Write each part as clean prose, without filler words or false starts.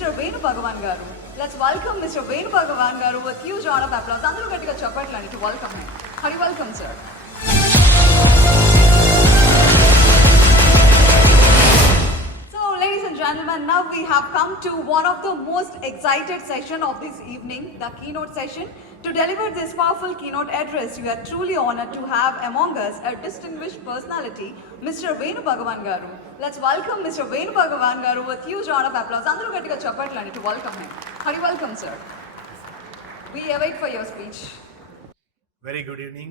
Mr. Venu Bhagavan Garu. Let's welcome Mr. Venu Bhagavan Garu with huge round of applause. Andaru gatiga chappatlani to welcome him. How you welcome, sir? So, ladies and gentlemen, now we have come to one of the most excited session of this evening, the keynote session. To deliver this powerful keynote address, we are truly honored to have among us a distinguished personality, Mr. Venu Bhagavan Garu. Let's welcome Mr. Venu Bhagavan Garu with huge round of applause. Andaru gatiga chappatlani to welcome him. How you welcome, sir? We await for your speech. Very good evening.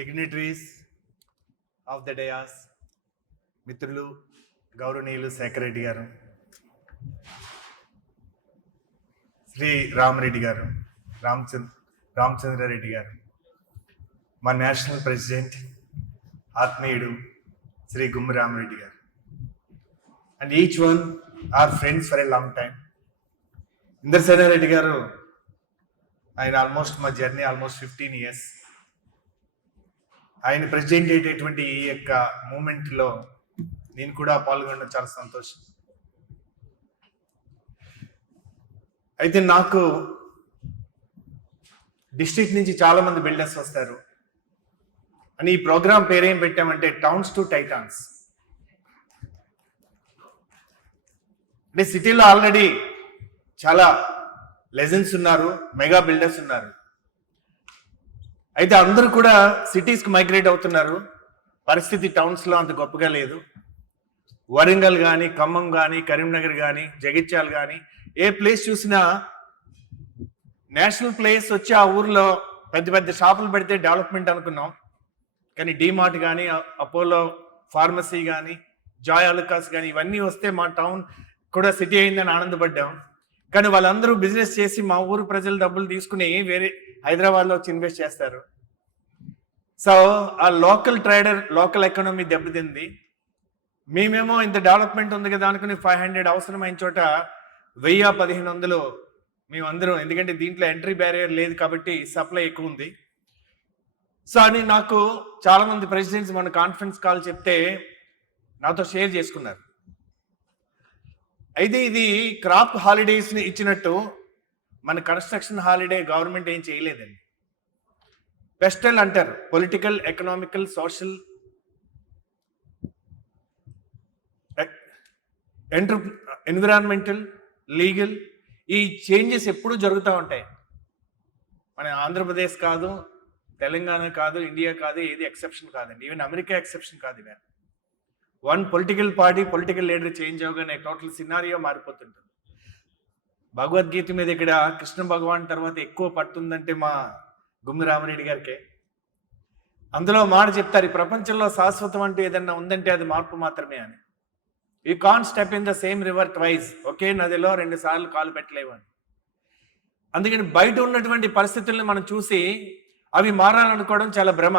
Dignitaries of the dais, మిత్రులు, గౌరవనీయులు శేఖరెడ్డి గారు, శ్రీ రామరెడ్డి గారు, రామచంద్రారెడ్డి గారు, మా national president ఆత్మీయుడు శ్రీ గుమ్మి రామరెడ్డి గారు, and each one are friends for a long time. Indrasenareddy గారు, ఆయన ఆల్మోస్ట్ మా జర్నీ ఆల్మోస్ట్ 15 years. ఆయన ప్రెసిడెంట్ అయ్యేటటువంటి ఈ యొక్క మూమెంట్లో నేను కూడా పాల్గొనడం చాలా సంతోషం. అయితే నాకు డిస్ట్రిక్ట్ నుంచి చాలా మంది బిల్డర్స్ వస్తారు అని ఈ ప్రోగ్రామ్ పేరేం పెట్టామంటే టౌన్స్ టు టైటాన్స్. అంటే సిటీలో ఆల్రెడీ చాలా లెజెండ్స్ ఉన్నారు, మెగా బిల్డర్స్ ఉన్నారు. అయితే అందరూ కూడా సిటీస్కి మైగ్రేట్ అవుతున్నారు. పరిస్థితి టౌన్స్లో అంత గొప్పగా లేదు. వరంగల్ కానీ, ఖమ్మం కానీ, కరీంనగర్ కానీ, జగిత్యాల కానీ ఏ ప్లేస్ చూసినా నేషనల్ ప్లేస్ వచ్చి ఆ ఊర్లో పెద్ద పెద్ద షాపులు పెడితే డెవలప్మెంట్ అనుకున్నాం. కానీ డీమార్ట్ కానీ, అపోలో ఫార్మసీ కానీ, జాయ్ అలుకాస్ కానీ ఇవన్నీ వస్తే మా టౌన్ కూడా సిటీ అయిందని ఆనందపడ్డాం. కానీ వాళ్ళందరూ బిజినెస్ చేసి మా ఊరు ప్రజలు డబ్బులు తీసుకుని వేరే హైదరాబాద్లో వచ్చి ఇన్వెస్ట్ చేస్తారు. సో ఆ లోకల్ ట్రేడర్, లోకల్ ఎకానమీ దెబ్బతింది. మేమేమో ఇంత డెవలప్మెంట్ ఉంది కదా అనుకుని 500 అవసరమైన చోట 1000-1500 మేమందరం, ఎందుకంటే దీంట్లో ఎంట్రీ బ్యారియర్ లేదు కాబట్టి సప్లై ఎక్కువ ఉంది. సో అని నాకు చాలామంది ప్రెసిడెంట్స్ మన కాన్ఫరెన్స్ కాల్ చెప్తే నాతో షేర్ చేసుకున్నారు. అయితే ఇది క్రాప్ హాలిడేస్ని ఇచ్చినట్టు మన కన్స్ట్రక్షన్ హాలిడే గవర్నమెంట్ ఏం చేయలేదండి. పెస్టల్ అంటారు, political, economical, social, environmental, legal, ఈ చేంజెస్ ఎప్పుడూ జరుగుతూ ఉంటాయి. మన ఆంధ్రప్రదేశ్ కాదు, తెలంగాణ కాదు, ఇండియా కాదు, ఏది ఎక్సెప్షన్ కాదండి. ఈవెన్ అమెరికా ఎక్సెప్షన్ కాదు. ఇవన్నీ one political party, political leader change అవగానే టోటల్ సినారియో మారిపోతుంటుంది. భగవద్గీత మీద ఇక్కడ కృష్ణ భగవాన్ తర్వాత ఎక్కువ పట్టుందంటే మా గుమ్మి రామరెడ్డి గారికే. అందులో మాట చెప్తారు, ఈ ప్రపంచంలో శాశ్వతం అంటూ ఏదన్నా ఉందంటే అది మార్పు మాత్రమే అని. You can't step in the same river twice. ఒకే నదిలో 2 సార్లు కాలు పెట్టలేవు అని. అందుకని బయట ఉన్నటువంటి పరిస్థితుల్ని మనం చూసి అవి మారాలనుకోవడం చాలా భ్రమ.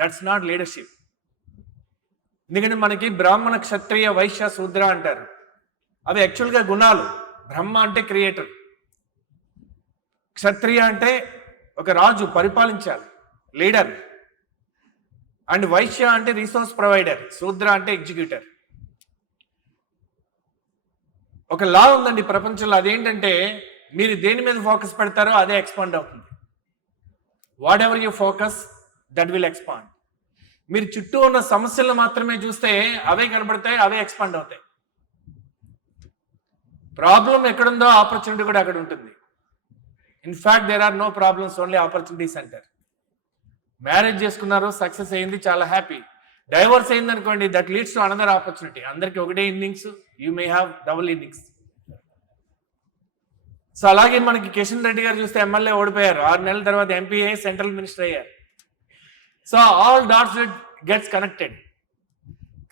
That's not leadership. ఎందుకంటే మనకి బ్రాహ్మణ, క్షత్రియ, వైశ్య, శూద్ర అంటారు. అవి యాక్చువల్గా గుణాలు. బ్రహ్మ అంటే క్రియేటర్, క్షత్రియ అంటే ఒక రాజు, పరిపాలించాలి, లీడర్, అండ్ వైశ్య అంటే రిసోర్స్ ప్రొవైడర్, శూద్ర అంటే ఎగ్జిక్యూటర్. ఒక లా ఉందండి ప్రపంచంలో, అదేంటంటే మీరు దేని మీద ఫోకస్ పెడతారో అదే ఎక్స్పాండ్ అవుతుంది. Whatever you focus that will expand. మీరు చుట్టూ ఉన్న సమస్యలను మాత్రమే చూస్తే అవే కనబడతాయి, అవే ఎక్స్పాండ్ అవుతాయి. ప్రాబ్లం ఎక్కడుందో ఆపర్చునిటీ కూడా అక్కడ ఉంటుంది. In fact there are no problems, only opportunities అంటారు. మ్యారేజ్ చేసుకున్నారు, సక్సెస్ అయింది, చాలా హ్యాపీ. డైవర్స్ అయింది అనుకోండి, that leads to another opportunity. అందరికి ఒకటే innings, you may have double innings. So అలాగే మనకి కిషన్ రెడ్డి గారు చూస్తే ఎమ్మెల్యే ఓడిపోయారు, 6 నెలల తర్వాత ఎంపీ అయ్యి సెంట్రల్ మినిస్టర్ అయ్యారు. So all dots gets connected.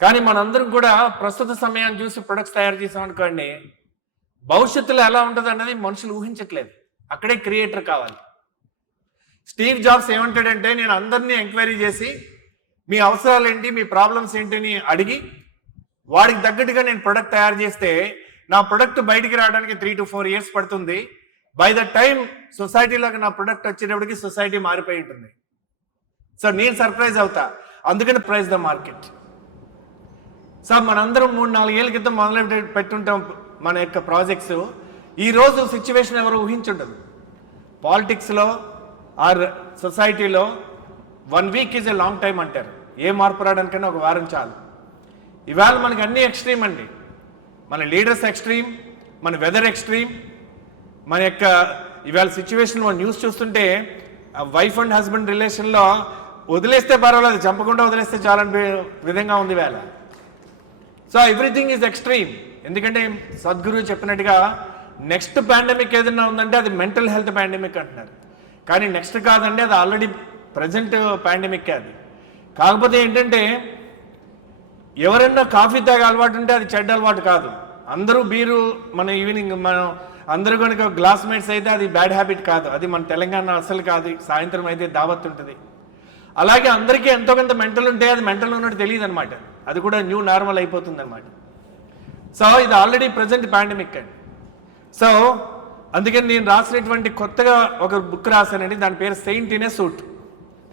కానీ మనందరం కూడా ప్రస్తుత సమయాన్ని చూసి ప్రొడక్ట్స్ తయారు చేసాం అనుకోండి, భవిష్యత్తులో ఎలా ఉంటుంది అన్నది మనుషులు ఊహించట్లేదు. అక్కడే క్రియేటర్ కావాలి. స్టీవ్ జాబ్స్ ఏమంటాడంటే, నేను అందరినీ ఎంక్వైరీ చేసి మీ అవసరాలు ఏంటి, మీ ప్రాబ్లమ్స్ ఏంటి అని అడిగి వాడికి తగ్గట్టుగా నేను ప్రొడక్ట్ తయారు చేస్తే నా ప్రొడక్ట్ బయటికి రావడానికి 3 to 4 years పడుతుంది. బై ద టైం సొసైటీలోకి నా ప్రొడక్ట్ వచ్చేటప్పటికి సొసైటీ మారిపోయి ఉంటుంది. సో నేను సర్ప్రైజ్ అవుతా. అందుకని ప్రైజ్ ద మార్కెట్. సో మనందరం 3-4 ఏళ్ళ క్రితం మొదలు పెట్టుంటాం మన యొక్క ప్రాజెక్ట్స్. ఈరోజు సిచ్యువేషన్ ఎవరు ఊహించుండదు. పాలిటిక్స్లో ఆర్ సొసైటీలో 1 week is a long time అంటారు. ఏ మార్పు రావడానికైనా ఒక వారం చాలు. ఇవాళ మనకి అన్ని ఎక్స్ట్రీమ్ అండి. మన లీడర్స్ ఎక్స్ట్రీమ్, మన వెదర్ ఎక్స్ట్రీమ్, మన యొక్క ఇవాళ సిచ్యువేషన్ న్యూస్ చూస్తుంటే వైఫ్ అండ్ హస్బెండ్ రిలేషన్లో వదిలేస్తే పర్వాలేదు, చంపకుండా వదిలేస్తే చాలని విధంగా ఉంది వేళ. So everything is extreme. ఎందుకంటే సద్గురు చెప్పినట్టుగా నెక్స్ట్ పాండమిక్ ఏదైనా ఉందంటే అది మెంటల్ హెల్త్ పాండమిక్ అంటున్నారు. కానీ నెక్స్ట్ కాదండి, అది ఆల్రెడీ ప్రజెంట్ పాండమిక్. అది కాకపోతే ఏంటంటే ఎవరైనా కాఫీ తాగే అలవాటు ఉంటే అది చెడ్డ అలవాటు కాదు. అందరూ బీరు మన ఈవినింగ్ మనం అందరూ కనుక గ్లాస్మేట్స్ అయితే అది బ్యాడ్ హ్యాబిట్ కాదు. అది మన తెలంగాణ అసలు కాదు. సాయంత్రం అయితే దావత్ ఉంటుంది. అలాగే అందరికీ ఎంతో కొంత మెంటల్ ఉంటే అది మెంటల్ ఉన్నట్టు తెలియదు అనమాట. అది కూడా న్యూ నార్మల్ అయిపోతుంది అనమాట. సో ఇది ఆల్రెడీ ప్రజెంట్ పాండమిక్ అండి. సో అందుకని నేను రాసినటువంటి కొత్తగా ఒక బుక్ రాశానండి. దాని పేరు సెయింట్ ఇన్ ఏ సూట్.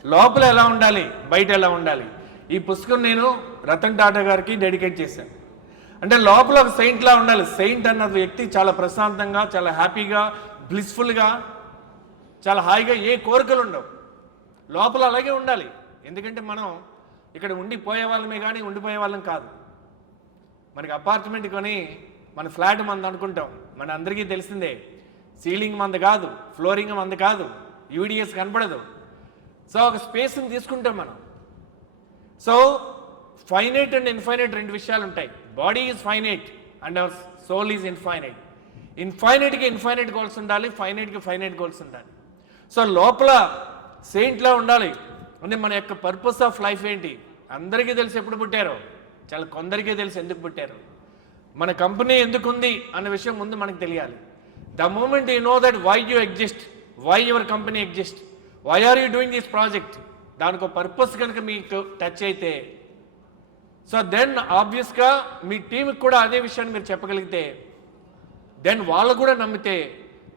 లోపల ఎలా ఉండాలి, బయట ఎలా ఉండాలి. ఈ పుస్తకం నేను రతన్ టాటా గారికి డెడికేట్ చేశాను. అంటే లోపల ఒక సెయింట్లా ఉండాలి. సెయింట్ అన్న వ్యక్తి చాలా ప్రశాంతంగా, చాలా హ్యాపీగా, బ్లిస్ఫుల్గా, చాలా హాయిగా, ఏ కోరికలు ఉండవు. లోపల అలాగే ఉండాలి. ఎందుకంటే మనం ఇక్కడ ఉండిపోయే వాళ్ళమే కానీ ఉండిపోయే వాళ్ళం కాదు. మనకి అపార్ట్మెంట్ కొని మన ఫ్లాట్ మంది అనుకుంటాం. మన అందరికీ తెలిసిందే, సీలింగ్ మంది కాదు, ఫ్లోరింగ్ మంది కాదు, యూడిఎస్ కనపడదు. సో ఒక స్పేస్ని తీసుకుంటాం మనం. సో ఫైనైట్ అండ్ ఇన్ఫైనైట్ 2 విషయాలు ఉంటాయి. Body is finite and our soul is infinite. ఇన్ఫైనైట్కి ఇన్ఫైనైట్ గోల్స్ ఉండాలి, ఫైనైట్కి ఫైనైట్ గోల్స్ ఉండాలి. సో లోపల సెయింట్లా ఉండాలి. అంటే మన యొక్క పర్పస్ ఆఫ్ లైఫ్ ఏంటి అందరికీ తెలిసి ఎప్పుడు పుట్టారో, చాలా కొందరికీ తెలిసి ఎందుకు పుట్టారు, మన కంపెనీ ఎందుకు ఉంది అన్న విషయం ముందు మనకు తెలియాలి. The moment you know that why you exist, why your company exist, why are you doing this project, దానికి ఒక పర్పస్ కనుక మీకు టచ్ అయితే, సో దెన్ ఆబ్వియస్గా మీ టీంకి కూడా అదే విషయాన్ని మీరు చెప్పగలిగితే, దెన్ వాళ్ళు కూడా నమ్మితే,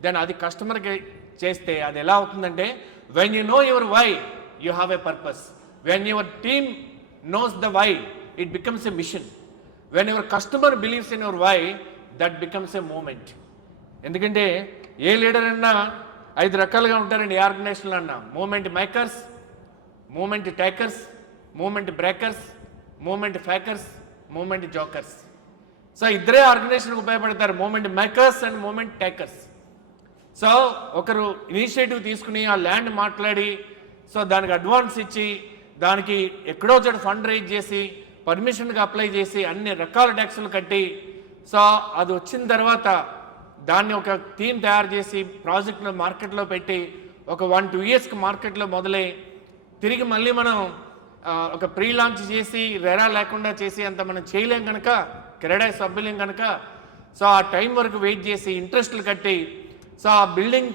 దెన్ అది కస్టమర్కి చేస్తే అది ఎలా అవుతుందంటే, when you know your why you have a purpose, when your team knows the why, it becomes a mission. When your customer believes in your why, that becomes a movement. ఎందుకంటే ఏ leader అన్నా 5 రకాలుగా ఉంటారండి. ఏ ఆర్గనైజేషన్లో అన్నా moment makers, moment takers, moment breakers, moment fakers, moment jokers. So ఇద్దరే ఆర్గనైజేషన్కి ఉపయోగపడతారు, moment makers and moment takers. So ఒకరు ఇనిషియేటివ్ తీసుకుని ఆ ల్యాండ్ మాట్లాడి, సో దానికి అడ్వాన్స్ ఇచ్చి, దానికి ఎక్కడో చోట ఫండ్ రైజ్ చేసి, పర్మిషన్కి అప్లై చేసి, అన్ని రకాల ట్యాక్సులు కట్టి, సో అది వచ్చిన తర్వాత దాన్ని ఒక టీం తయారు చేసి ప్రాజెక్టులో మార్కెట్లో పెట్టి ఒక 1-2 ఇయర్స్కి మార్కెట్లో మొదలై తిరిగి మళ్ళీ మనం ఒక ప్రీ లాంచ్ చేసి రెరా లేకుండా చేసి అంత మనం చేయలేం కనుక, క్రెడై సభ్యులేం కనుక, సో ఆ టైం వరకు వెయిట్ చేసి ఇంట్రెస్ట్లు కట్టి, సో ఆ బిల్డింగ్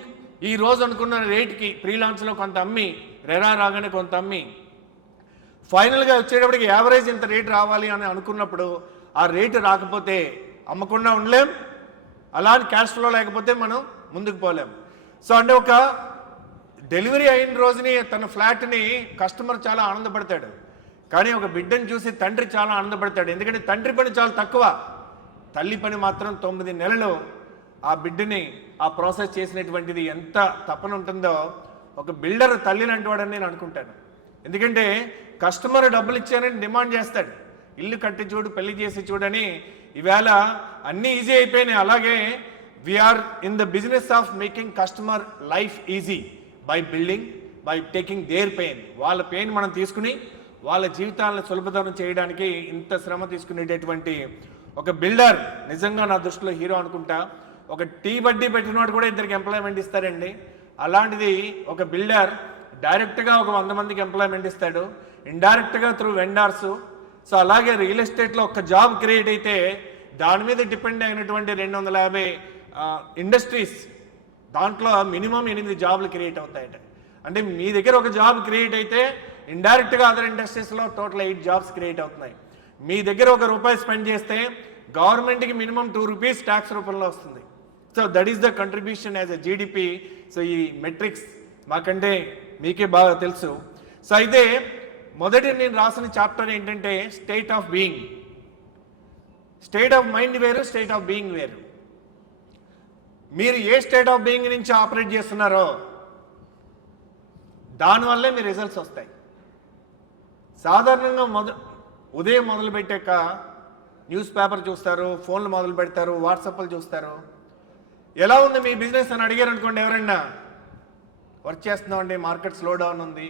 ఈ రోజు అనుకున్న రేట్కి ప్రీ లాంచ్లో కొంత అమ్మి, రెరా రాగానే కొంత అమ్మి, ఫైనల్గా వచ్చేటప్పటికి యావరేజ్ ఇంత రేటు రావాలి అని అనుకున్నప్పుడు ఆ రేటు రాకపోతే అమ్మకుండా ఉండలేం, అలాంటి క్యాష్ ఫ్లో లేకపోతే మనం ముందుకు పోలేం. సో అంటే ఒక డెలివరీ అయిన రోజుని తన ఫ్లాట్ని కస్టమర్ చాలా ఆనందపడతాడు, కానీ ఒక బిడ్డను చూసి తండ్రి చాలా ఆనందపడతాడు. ఎందుకంటే తండ్రి పని చాలా తక్కువ, తల్లి పని మాత్రం 9 నెలలు ఆ బిడ్డని ఆ ప్రాసెస్ చేసినటువంటిది ఎంత తపన ఉంటుందో ఒక బిల్డర్ తల్లిని అంటువాడని నేను అనుకుంటాను. ఎందుకంటే కస్టమర్ డబ్బులు ఇచ్చానని డిమాండ్ చేస్తాడు, ఇల్లు కట్టి చూడు, పెళ్లి చేసి చూడని. ఈవేళ అన్నీ ఈజీ అయిపోయినాయి. అలాగే we're in the business of making customer life easy by building, by taking their pain. వాళ్ళ పెయిన్ మనం తీసుకుని వాళ్ళ జీవితాలను సులభతరం చేయడానికి ఇంత శ్రమ తీసుకునేటటువంటి ఒక బిల్డర్ నిజంగా నా దృష్టిలో హీరో అనుకుంటా. ఒక టీ బడ్డీ పెట్టినవాడు కూడా 2కి ఎంప్లాయ్మెంట్ ఇస్తారండి. అలాంటిది ఒక బిల్డర్ డైరెక్ట్గా ఒక 100 మందికి ఎంప్లాయ్మెంట్ ఇస్తాడు, ఇండైరెక్ట్గా త్రూ వెండార్స్. సో అలాగే రియల్ ఎస్టేట్లో ఒక జాబ్ క్రియేట్ అయితే దాని మీద డిపెండ్ అయినటువంటి 250 ఇండస్ట్రీస్, దాంట్లో మినిమం 8 జాబ్లు క్రియేట్ అవుతాయట. అంటే మీ దగ్గర ఒక జాబ్ క్రియేట్ అయితే ఇండైరెక్ట్గా అదర్ ఇండస్ట్రీస్లో టోటల్ 8 జాబ్స్ క్రియేట్ అవుతున్నాయి. మీ దగ్గర ₹1 స్పెండ్ చేస్తే గవర్నమెంట్కి మినిమం ₹2 ట్యాక్స్ రూపంలో వస్తుంది. So that is the contribution as a GDP. So ఈ మెట్రిక్స్ మాకంటే మీకే బాగా తెలుసు. సో అయితే మొదటి నేను రాసిన చాప్టర్ ఏంటంటే state of being. State of mind వేరు, స్టేట్ ఆఫ్ బీయింగ్ వేరు. మీరు ఏ స్టేట్ ఆఫ్ బీయింగ్ నుంచి ఆపరేట్ చేస్తున్నారో దానివల్లే మీ రిజల్ట్స్ వస్తాయి. సాధారణంగా ఉదయం మొదలు పెట్టాక న్యూస్ పేపర్ చూస్తారు, ఫోన్లు మొదలు పెడతారు, వాట్సాప్లు చూస్తారు. ఎలా ఉంది మీ బిజినెస్ అని అడిగారు అనుకోండి, ఎవరైనా వర్క్ చేస్తున్నామండి, మార్కెట్ స్లో డౌన్ ఉంది,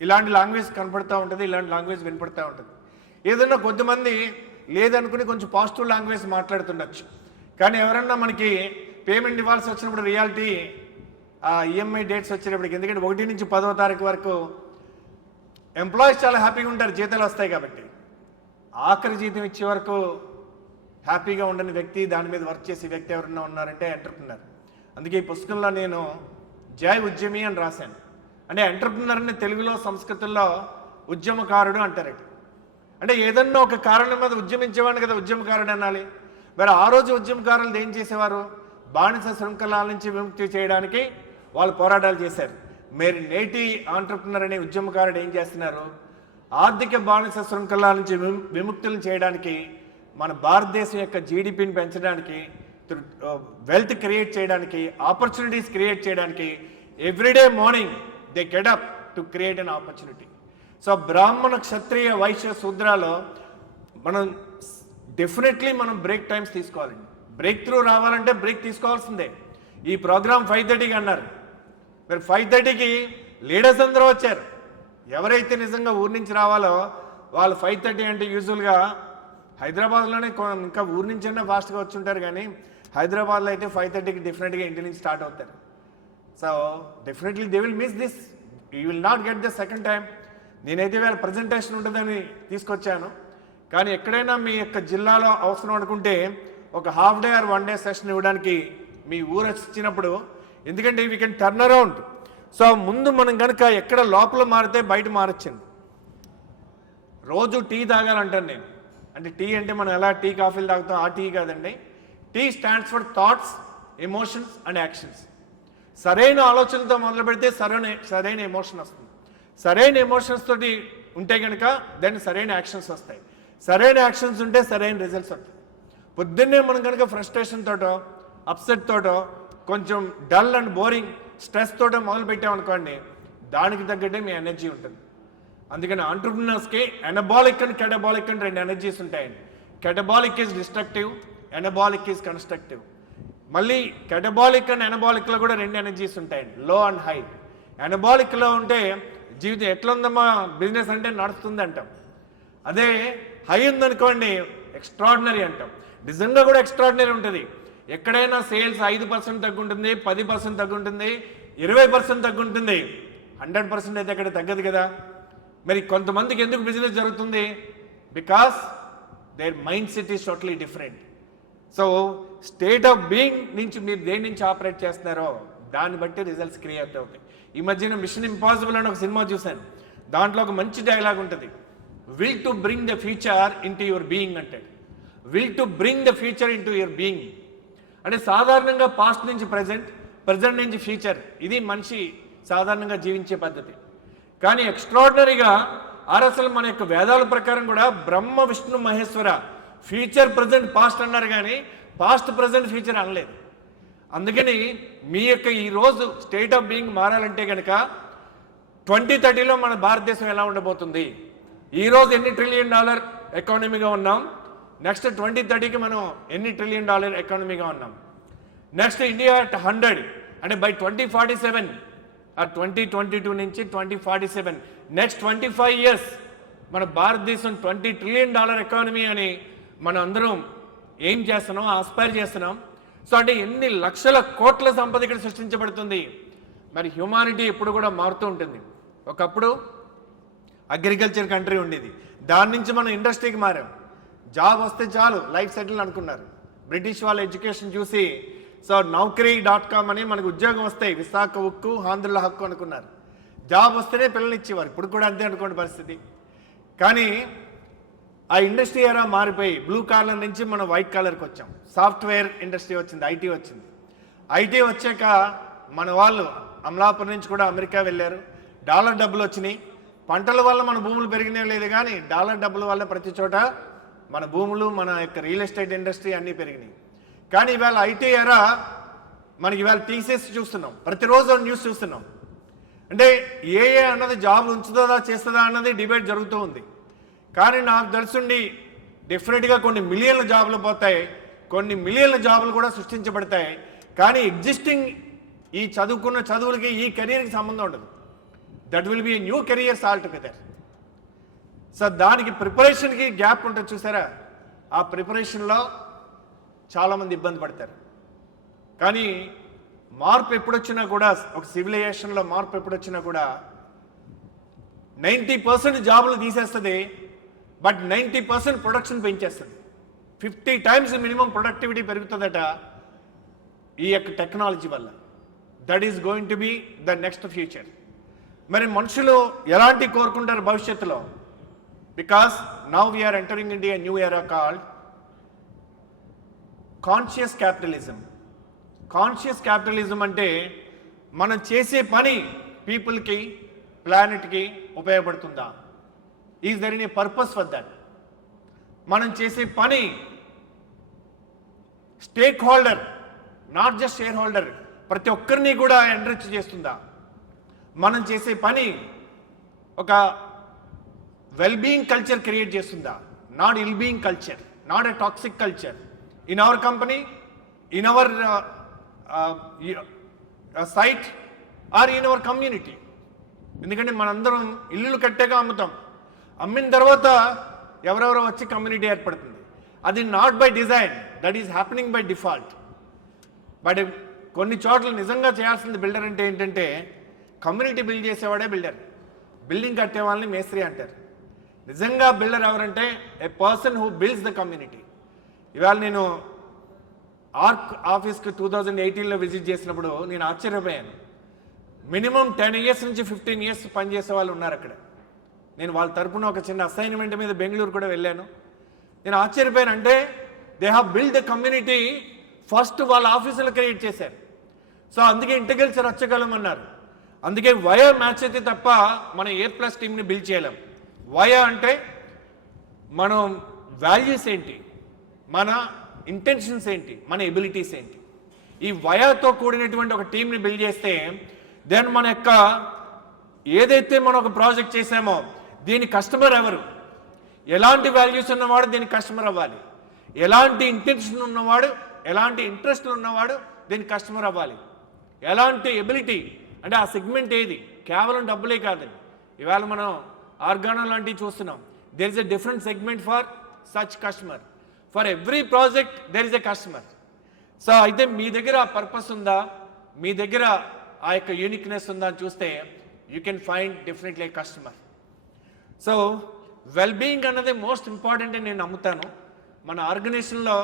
ఇలాంటి లాంగ్వేజ్ కనపడుతూ ఉంటుంది, ఇలాంటి లాంగ్వేజ్ వినపడుతూ ఉంటుంది. ఏదన్నా కొంతమంది లేదనుకుని కొంచెం పాజిటివ్ లాంగ్వేజ్ మాట్లాడుతుండొచ్చు. కానీ ఎవరన్నా మనకి పేమెంట్ ఇవ్వాల్సి వచ్చినప్పుడు రియాలిటీ ఈఎంఐ డేట్స్ వచ్చేటప్పటికి, ఎందుకంటే 1 నుంచి 10వ తారీఖు వరకు ఎంప్లాయీస్ చాలా హ్యాపీగా ఉంటారు, జీతాలు వస్తాయి కాబట్టి. ఆఖరి జీతం ఇచ్చే వరకు హ్యాపీగా ఉండని వ్యక్తి, దాని మీద వర్క్ చేసే వ్యక్తి ఎవరన్నా ఉన్నారంటే ఎంటర్ప్రినర్. అందుకే ఈ పుస్తకంలో నేను జై ఉద్యమి అని రాశాను. అంటే ఎంటర్ప్రినర్ అని తెలుగులో సంస్కృతంలో ఉద్యమకారుడు అంటారట. అంటే ఏదన్నా ఒక కారణం మీద ఉద్యమించేవాడిని కదా ఉద్యమకారుడు అనాలి. మరి ఆ రోజు ఉద్యమకారులు ఏం చేసేవారు? బానిస శృంఖలాల నుంచి విముక్తి చేయడానికి వాళ్ళు పోరాటాలు చేశారు. మీరు నేటి ఆంటర్ప్రినర్ అనే ఉద్యమకారుడు ఏం చేస్తున్నారు? ఆర్థిక బానిస శృంఖలాల నుంచి విముక్తులను చేయడానికి, మన భారతదేశం యొక్క జీడిపిని పెంచడానికి, వెల్త్ క్రియేట్ చేయడానికి, ఆపర్చునిటీస్ క్రియేట్ చేయడానికి everyday morning they get up to create an opportunity. So బ్రాహ్మణ, క్షత్రియ, వైశ్య, శూద్రాలో మనం డెఫినెట్లీ మనం బ్రేక్ టైమ్స్ తీసుకోవాలండి. బ్రేక్ త్రూ రావాలంటే బ్రేక్ తీసుకోవాల్సిందే. ఈ ప్రోగ్రామ్ 5:30కి అన్నారు, మరి 5:30కి లీడర్స్ అందరూ వచ్చారు. ఎవరైతే నిజంగా ఊరి నుంచి రావాలో వాళ్ళు 5:30 అంటే యూజువల్గా హైదరాబాద్లోనే ఇంకా ఊరి నుంచి అయినా ఫాస్ట్గా వచ్చి ఉంటారు, కానీ హైదరాబాద్లో అయితే 5:30కి డెఫినెట్గా ఇంటి నుంచి స్టార్ట్ అవుతారు. So definitely they will miss this, you will not get the second time. నేనైతే వేళ ప్రజెంటేషన్ ఉంటుందని తీసుకొచ్చాను, కానీ ఎక్కడైనా మీ యొక్క జిల్లాలో అవసరం అనుకుంటే ఒక half day or 1 day session ఇవ్వడానికి మీ ఊరు వచ్చినప్పుడు, ఎందుకంటే we can turn around. So ముందు మనం కనుక ఎక్కడ లోపల మారితే బయట మారొచ్చండి. రోజు టీ తాగాలంటాను నేను. అంటే టీ అంటే మనం ఎలా టీ కాఫీలు తాగుతాం ఆ టీ కాదండి. Tea stands for thoughts, emotions and actions. సరైన ఆలోచనలతో మొదలు పెడితే సరైన ఎమోషన్ వస్తుంది. సరైన ఎమోషన్స్ తోటి ఉంటే కనుక దాన్ని సరైన యాక్షన్స్ వస్తాయి. సరైన యాక్షన్స్ ఉంటే సరైన రిజల్ట్స్ వస్తాయి. పొద్దున్నే మనం కనుక ఫ్రస్ట్రేషన్ తోటో, అప్సెట్ తోటో, కొంచెం డల్ అండ్ బోరింగ్, స్ట్రెస్ తోటో మొదలు పెట్టామనుకోండి, దానికి తగ్గట్టే మీ ఎనర్జీ ఉంటుంది. అందుకని ఆంటర్ప్రినర్స్కి ఎనబాలిక్ అండ్ కెటబాలిక్ అని 2 ఎనర్జీస్ ఉంటాయండి. Catabolic is destructive, anabolic is constructive. మళ్ళీ కెటబాలిక్ అండ్ ఎనబాలిక్లో కూడా 2 ఎనర్జీస్ ఉంటాయండి, లో అండ్ హై. ఎనబాలిక్లో ఉంటే జీవితం ఎట్లా ఉందమ్మా, బిజినెస్ అంటే నడుస్తుంది అంటాం. అదే హై ఉందనుకోండి ఎక్స్ట్రాడినరీ అంటాం. నిజంగా కూడా ఎక్స్ట్రాడినరీ ఉంటుంది. ఎక్కడైనా సేల్స్ 5% తగ్గుంటుంది, 10% తగ్గుంటుంది, 20% తగ్గుంటుంది, 100% అయితే అక్కడ తగ్గదు కదా. మరి కొంతమందికి ఎందుకు బిజినెస్ జరుగుతుంది? Because their mind set is totally different. So state of being నుంచి మీరు దేని నుంచి ఆపరేట్ చేస్తున్నారో దాన్ని బట్టి రిజల్ట్స్ క్రియేట్ అవుతాయి. ఈ మధ్యన మిషన్ ఇంపాసిబుల్ అని ఒక సినిమా చూశాను. దాంట్లో ఒక మంచి డైలాగ్ ఉంటుంది, will to bring the future into your being అంటాడు. Will to bring the future into your being అంటే సాధారణంగా పాస్ట్ నుంచి ప్రజెంట్ నుంచి ఫ్యూచర్, ఇది మనిషి సాధారణంగా జీవించే పద్ధతి. కానీ ఎక్స్ట్రాడినరీగా అసలు మన యొక్క వేదాల ప్రకారం కూడా Brahma, Vishnu, Maheshwara future, present, past అన్నారు, కానీ పాస్ట్, ప్రజెంట్, ఫ్యూచర్ అనలేదు. అందుకని మీ యొక్క ఈరోజు స్టేట్ ఆఫ్ బీయింగ్ మారాలంటే కనుక 2030లో మన భారతదేశం ఎలా ఉండబోతుంది, ఈరోజు ఎన్ని $1 ట్రిలియన్ ఎకానమీగా ఉన్నాం, నెక్స్ట్ 2030కి మనం ఎన్ని $1 ట్రిలియన్ ఎకానమీగా ఉన్నాం, నెక్స్ట్ ఇండియా అట్ 100 అంటే బై 2047 ఆ 2022 నుంచి 2047 నెక్స్ట్ 25 years మన భారతదేశం $20 ట్రిలియన్ ఎకానమీ అని మనం అందరం ఏం చేస్తున్నాం, ఆస్పైర్ చేస్తున్నాం. సో అంటే ఎన్ని లక్షల కోట్ల సంపద ఇక్కడ సృష్టించబడుతుంది. మరి హ్యూమానిటీ ఎప్పుడు కూడా మారుతూ ఉంటుంది. ఒకప్పుడు అగ్రికల్చర్ కంట్రీ ఉండేది, దాని నుంచి మనం ఇండస్ట్రీకి మారాం. జాబ్ వస్తే చాలు లైఫ్ సెటిల్ అనుకున్నారు. బ్రిటిష్ వాళ్ళ ఎడ్యుకేషన్ చూసి సో నౌకరీ.com అని మనకు ఉద్యోగం వస్తాయి, విశాఖ ఉక్కు, ఆంధ్రుల హక్కు అనుకున్నారు. జాబ్ వస్తేనే పిల్లలు ఇచ్చేవారు. ఇప్పుడు కూడా అంతే అనుకోండి పరిస్థితి. కానీ ఆ ఇండస్ట్రీ ఎరా మారిపోయి బ్లూ కాలర్ నుంచి మనం వైట్ కాలర్కి వచ్చాం. సాఫ్ట్వేర్ ఇండస్ట్రీ వచ్చింది, ఐటీ వచ్చింది. ఐటీ వచ్చాక మన వాళ్ళు అమలాపురం నుంచి కూడా అమెరికా వెళ్ళారు. డాలర్ డబ్బులు వచ్చినాయి. పంటల వల్ల మన భూములు పెరిగినే లేదు, కానీ డాలర్ డబ్బుల వల్ల ప్రతి చోట మన భూములు, మన యొక్క రియల్ ఎస్టేట్ ఇండస్ట్రీ అన్నీ పెరిగినాయి. కానీ ఇవాళ ఐటీ ఎరా మనకి ఇవాళ టీసీఎస్ చూస్తున్నాం, ప్రతిరోజు న్యూస్ చూస్తున్నాం. అంటే ఏ అన్నది జాబ్ ఉంచుతుందా చేస్తుందా అన్నది డిబేట్ జరుగుతూ ఉంది. కానీ నాకు తెలుసుండి డెఫినెట్గా కొన్ని మిలియన్ల జాబులు పోతాయి, కొన్ని మిలియన్ల జాబులు కూడా సృష్టించబడతాయి. కానీ ఎగ్జిస్టింగ్ ఈ చదువుకున్న చదువులకి ఈ కెరీర్కి సంబంధం ఉండదు. That will be a new careers all together. So దానికి ప్రిపరేషన్కి గ్యాప్ ఉంటుంది చూసారా, ఆ ప్రిపరేషన్లో చాలామంది ఇబ్బంది పడతారు. కానీ మార్పు ఎప్పుడొచ్చినా కూడా, ఒక సివిలైజేషన్లో మార్పు ఎప్పుడొచ్చినా కూడా 90% జాబులు తీసేస్తుంది, బట్ 90% ప్రొడక్షన్ పెంచేస్తుంది. 50 times మినిమం ప్రొడక్టివిటీ పెరుగుతుందట ఈ యొక్క టెక్నాలజీ వల్ల. That is going to be the next future. మరి మనుషులు ఎలాంటి కోరుకుంటారు భవిష్యత్తులో? Because now we are entering in the new era called conscious capitalism. Conscious capitalism అంటే మనం చేసే పని పీపుల్కి, ప్లానెట్కి ఉపయోగపడుతుందా? Is there any purpose for that? మనం చేసే పని stakeholder, not just shareholder, ప్రతి ఒక్కరిని కూడా ఎన్రిచ్ చేస్తుందా? మనం చేసే పని ఒక వెల్బీయింగ్ కల్చర్ క్రియేట్ చేస్తుందా? Not ill being culture, not a toxic culture in our company, in our site or in our community. ఎందుకంటే మనందరం ఇల్లులు కట్టాక అమ్ముతాం, అమ్మిన తర్వాత ఎవరెవరో వచ్చి కమ్యూనిటీ ఏర్పడుతుంది. అది not by design, that is happening by default. But కొన్ని చోట్ల నిజంగా చేయాల్సింది బిల్డర్ అంటే ఏంటంటే, కమ్యూనిటీ బిల్డ్ చేసేవాడే బిల్డర్, బిల్డింగ్ కట్టే వాళ్ళని మేస్త్రి అంటారు. నిజంగా బిల్డర్ ఎవరంటే a person who builds the community. ఇవాళ నేను ఆర్క్ ఆఫీస్కి 2018లో విజిట్ చేసినప్పుడు నేను ఆశ్చర్యపోయాను. మినిమం 10 years నుంచి 15 years పనిచేసే వాళ్ళు ఉన్నారు అక్కడ. నేను వాళ్ళ తరపున ఒక చిన్న అసైన్మెంట్ మీద బెంగళూరు కూడా వెళ్ళాను. నేను ఆశ్చర్యపోయాను. అంటే they have build the community first, వాళ్ళ ఆఫీసులో క్రియేట్ చేశారు. సో అందుకే ఇంటిగ్రేల్స్ రచ్చగలమన్నారు. అందుకే వయా మ్యాచ్ అయితే తప్ప మనం A+ టీంని బిల్డ్ చేయలేం. వయా అంటే మనం వాల్యూస్ ఏంటి, మన ఇంటెన్షన్స్ ఏంటి, మన ఎబిలిటీస్ ఏంటి, ఈ వయాతో కూడినటువంటి ఒక టీంని బిల్డ్ చేస్తే దెన్ మన యొక్క ఏదైతే మనం ఒక ప్రాజెక్ట్ చేసామో దీని కస్టమర్ ఎవరు, ఎలాంటి వాల్యూస్ ఉన్నవాడు దీనికి కస్టమర్ అవ్వాలి, ఎలాంటి ఇంటెన్షన్ ఉన్నవాడు, ఎలాంటి ఇంట్రెస్ట్ ఉన్నవాడు దీనికి కస్టమర్ అవ్వాలి, ఎలాంటి ఎబిలిటీ అంటే ఆ సెగ్మెంట్ ఏది, కేవలం డబ్బులే కాదండి. ఇవాళ మనం ఆర్గానో లాంటివి చూస్తున్నాం. There is a different segment for such customer. For every project there is a customer. So అయితే మీ దగ్గర ఆ పర్పస్ ఉందా, మీ దగ్గర ఆ యొక్క యూనిక్నెస్ ఉందా అని చూస్తే you can find definitely customer. So wellbeing అన్నది మోస్ట్ ఇంపార్టెంట్ అని నేను నమ్ముతాను. మన ఆర్గనైజేషన్లో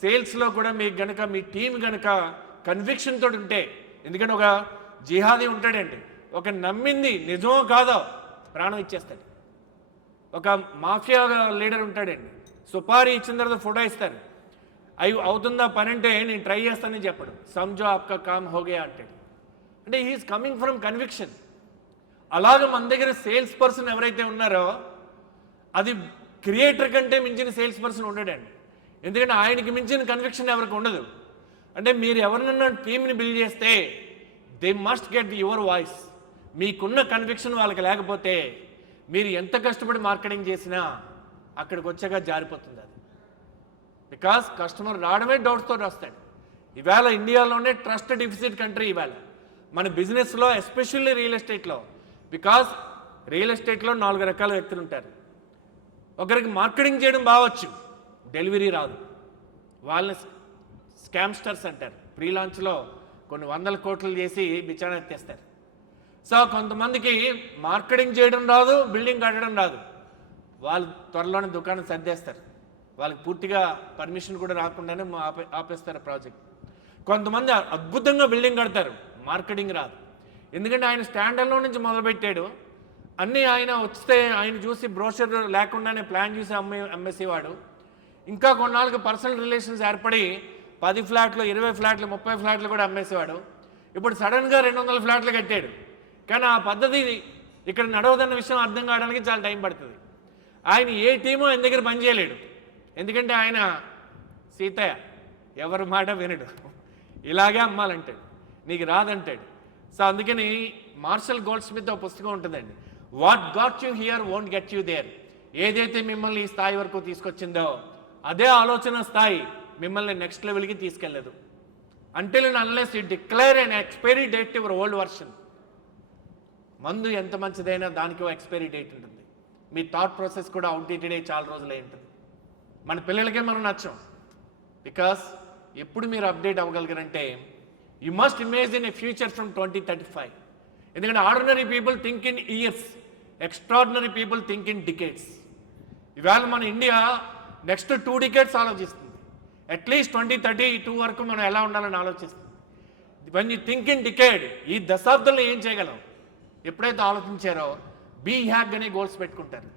సేల్స్లో కూడా మీకు గనక మీ టీం గనక కన్విక్షన్ తోటి ఉంటే, ఎందుకంటే ఒక జిహాదీ ఉంటాడండి, ఒక నమ్మింది నిజమో కాదో ప్రాణం ఇచ్చేస్తాడు. ఒక మాఫియా లీడర్ ఉంటాడండి, సుపారీ ఇచ్చిన తర్వాత ఫోటో ఇస్తారు, అవుతుందా పని అంటే నేను ట్రై చేస్తానని చెప్పడు, సమజో ఆప్కా కామ్ హోగే అంటాడు. అంటే హీఈస్ కమింగ్ ఫ్రమ్ కన్విక్షన్. అలాగే మన దగ్గర సేల్స్ పర్సన్ ఎవరైతే ఉన్నారో అది క్రియేటర్ కంటే మించిన సేల్స్ పర్సన్ ఉండడండి. ఎందుకంటే ఆయనకి మించిన కన్విక్షన్ ఎవరికి ఉండదు. అంటే మీరు ఎవరినన్నా టీంని బిల్డ్ చేస్తే they must get your voice. మీకున్న కన్విక్షన్ వాళ్ళకి లేకపోతే మీరు ఎంత కష్టపడి మార్కెటింగ్ చేసినా అక్కడికి వచ్చాక జారిపోతుంది అది. బికాస్ కస్టమర్ రావడమే డౌట్స్తో వస్తాడు. ఇవాళ ఇండియాలోనే ట్రస్ట్ డిఫిసిట్ కంట్రీ ఇవాళ మన బిజినెస్లో, ఎస్పెషల్లీ రియల్ ఎస్టేట్లో. బికాస్ రియల్ ఎస్టేట్లో 4 రకాల వ్యక్తులు ఉంటారు. ఒకరికి మార్కెటింగ్ చేయడం బాగొచ్చు, డెలివరీ రాదు, వాళ్ళని స్కామ్స్టర్స్ అంటారు. ప్రీ లాంచ్లో కొన్ని 100 కోట్లు చేసి బిచాన ఎత్తేస్తారు. సో కొంతమందికి మార్కెటింగ్ చేయడం రాదు, బిల్డింగ్ కట్టడం రాదు, వాళ్ళు త్వరలోనే దుకాణం సర్దేస్తారు, వాళ్ళకి పూర్తిగా పర్మిషన్ కూడా రాకుండానే ఆపేస్తారు ప్రాజెక్ట్. కొంతమంది అద్భుతంగా బిల్డింగ్ కడతారు, మార్కెటింగ్ రాదు. ఎందుకంటే ఆయన స్టాండర్డ్లో నుంచి మొదలుపెట్టాడు, అన్నీ ఆయన వస్తే ఆయన చూసి బ్రోషర్ లేకుండానే ప్లాన్ చూసి అమ్మేసేవాడు. ఇంకా కొన్నాళ్ళకి పర్సనల్ రిలేషన్స్ ఏర్పడి 10 ఫ్లాట్లు, 20 ఫ్లాట్లు, 30 ఫ్లాట్లు కూడా అమ్మేసేవాడు. ఇప్పుడు సడన్గా 200 ఫ్లాట్లు కట్టాడు. కానీ ఆ పద్ధతి ఇక్కడ నడవదన్న విషయం అర్థం కావడానికి చాలా టైం పడుతుంది. ఆయన ఏ టీమో ఆయన దగ్గర పనిచేయలేడు. ఎందుకంటే ఆయన సీతయ్య ఎవరి మాట వినడు, ఇలాగే అమ్మాలంటాడు, నీకు రాదంటాడు. సో అందుకని మార్షల్ గోల్డ్ స్మిత్ ఒక పుస్తకం ఉంటుందండి, what got you here won't get you there. ఏదైతే మిమ్మల్ని ఈ స్థాయి వరకు తీసుకొచ్చిందో అదే ఆలోచన స్థాయి మిమ్మల్ని నెక్స్ట్ లెవెల్కి తీసుకెళ్ళదు. Until and unless you declare and expiry date your old version. మందు ఎంత మంచిదైనా దానికి ఒక ఎక్స్పైరీ డేట్ ఉంటుంది. మీ థాట్ ప్రాసెస్ కూడా అవుట్డేటెడ్ అయ్యి చాలా రోజులై ఉంటుంది. మన పిల్లలకే మనం నచ్చం, బికాస్ ఎప్పుడు మీరు అప్డేట్ అవ్వగలిగారంటే you must imagine a future from 2035. ఎందుకంటే ordinary people think in years, extraordinary people think in decades. ఇవాళ మన ఇండియా నెక్స్ట్ 2 డికేడ్స్ ఆలోచిస్తుంది, అట్లీస్ట్ 2032 వరకు మనం ఎలా ఉండాలని ఆలోచిస్తుంది. When you think in decade, ఈ దశాబ్దంలో ఏం చేయగలం ఎప్పుడైతే ఆలోచించారో బీ హ్యాక్ అనే గోల్స్ పెట్టుకుంటారు.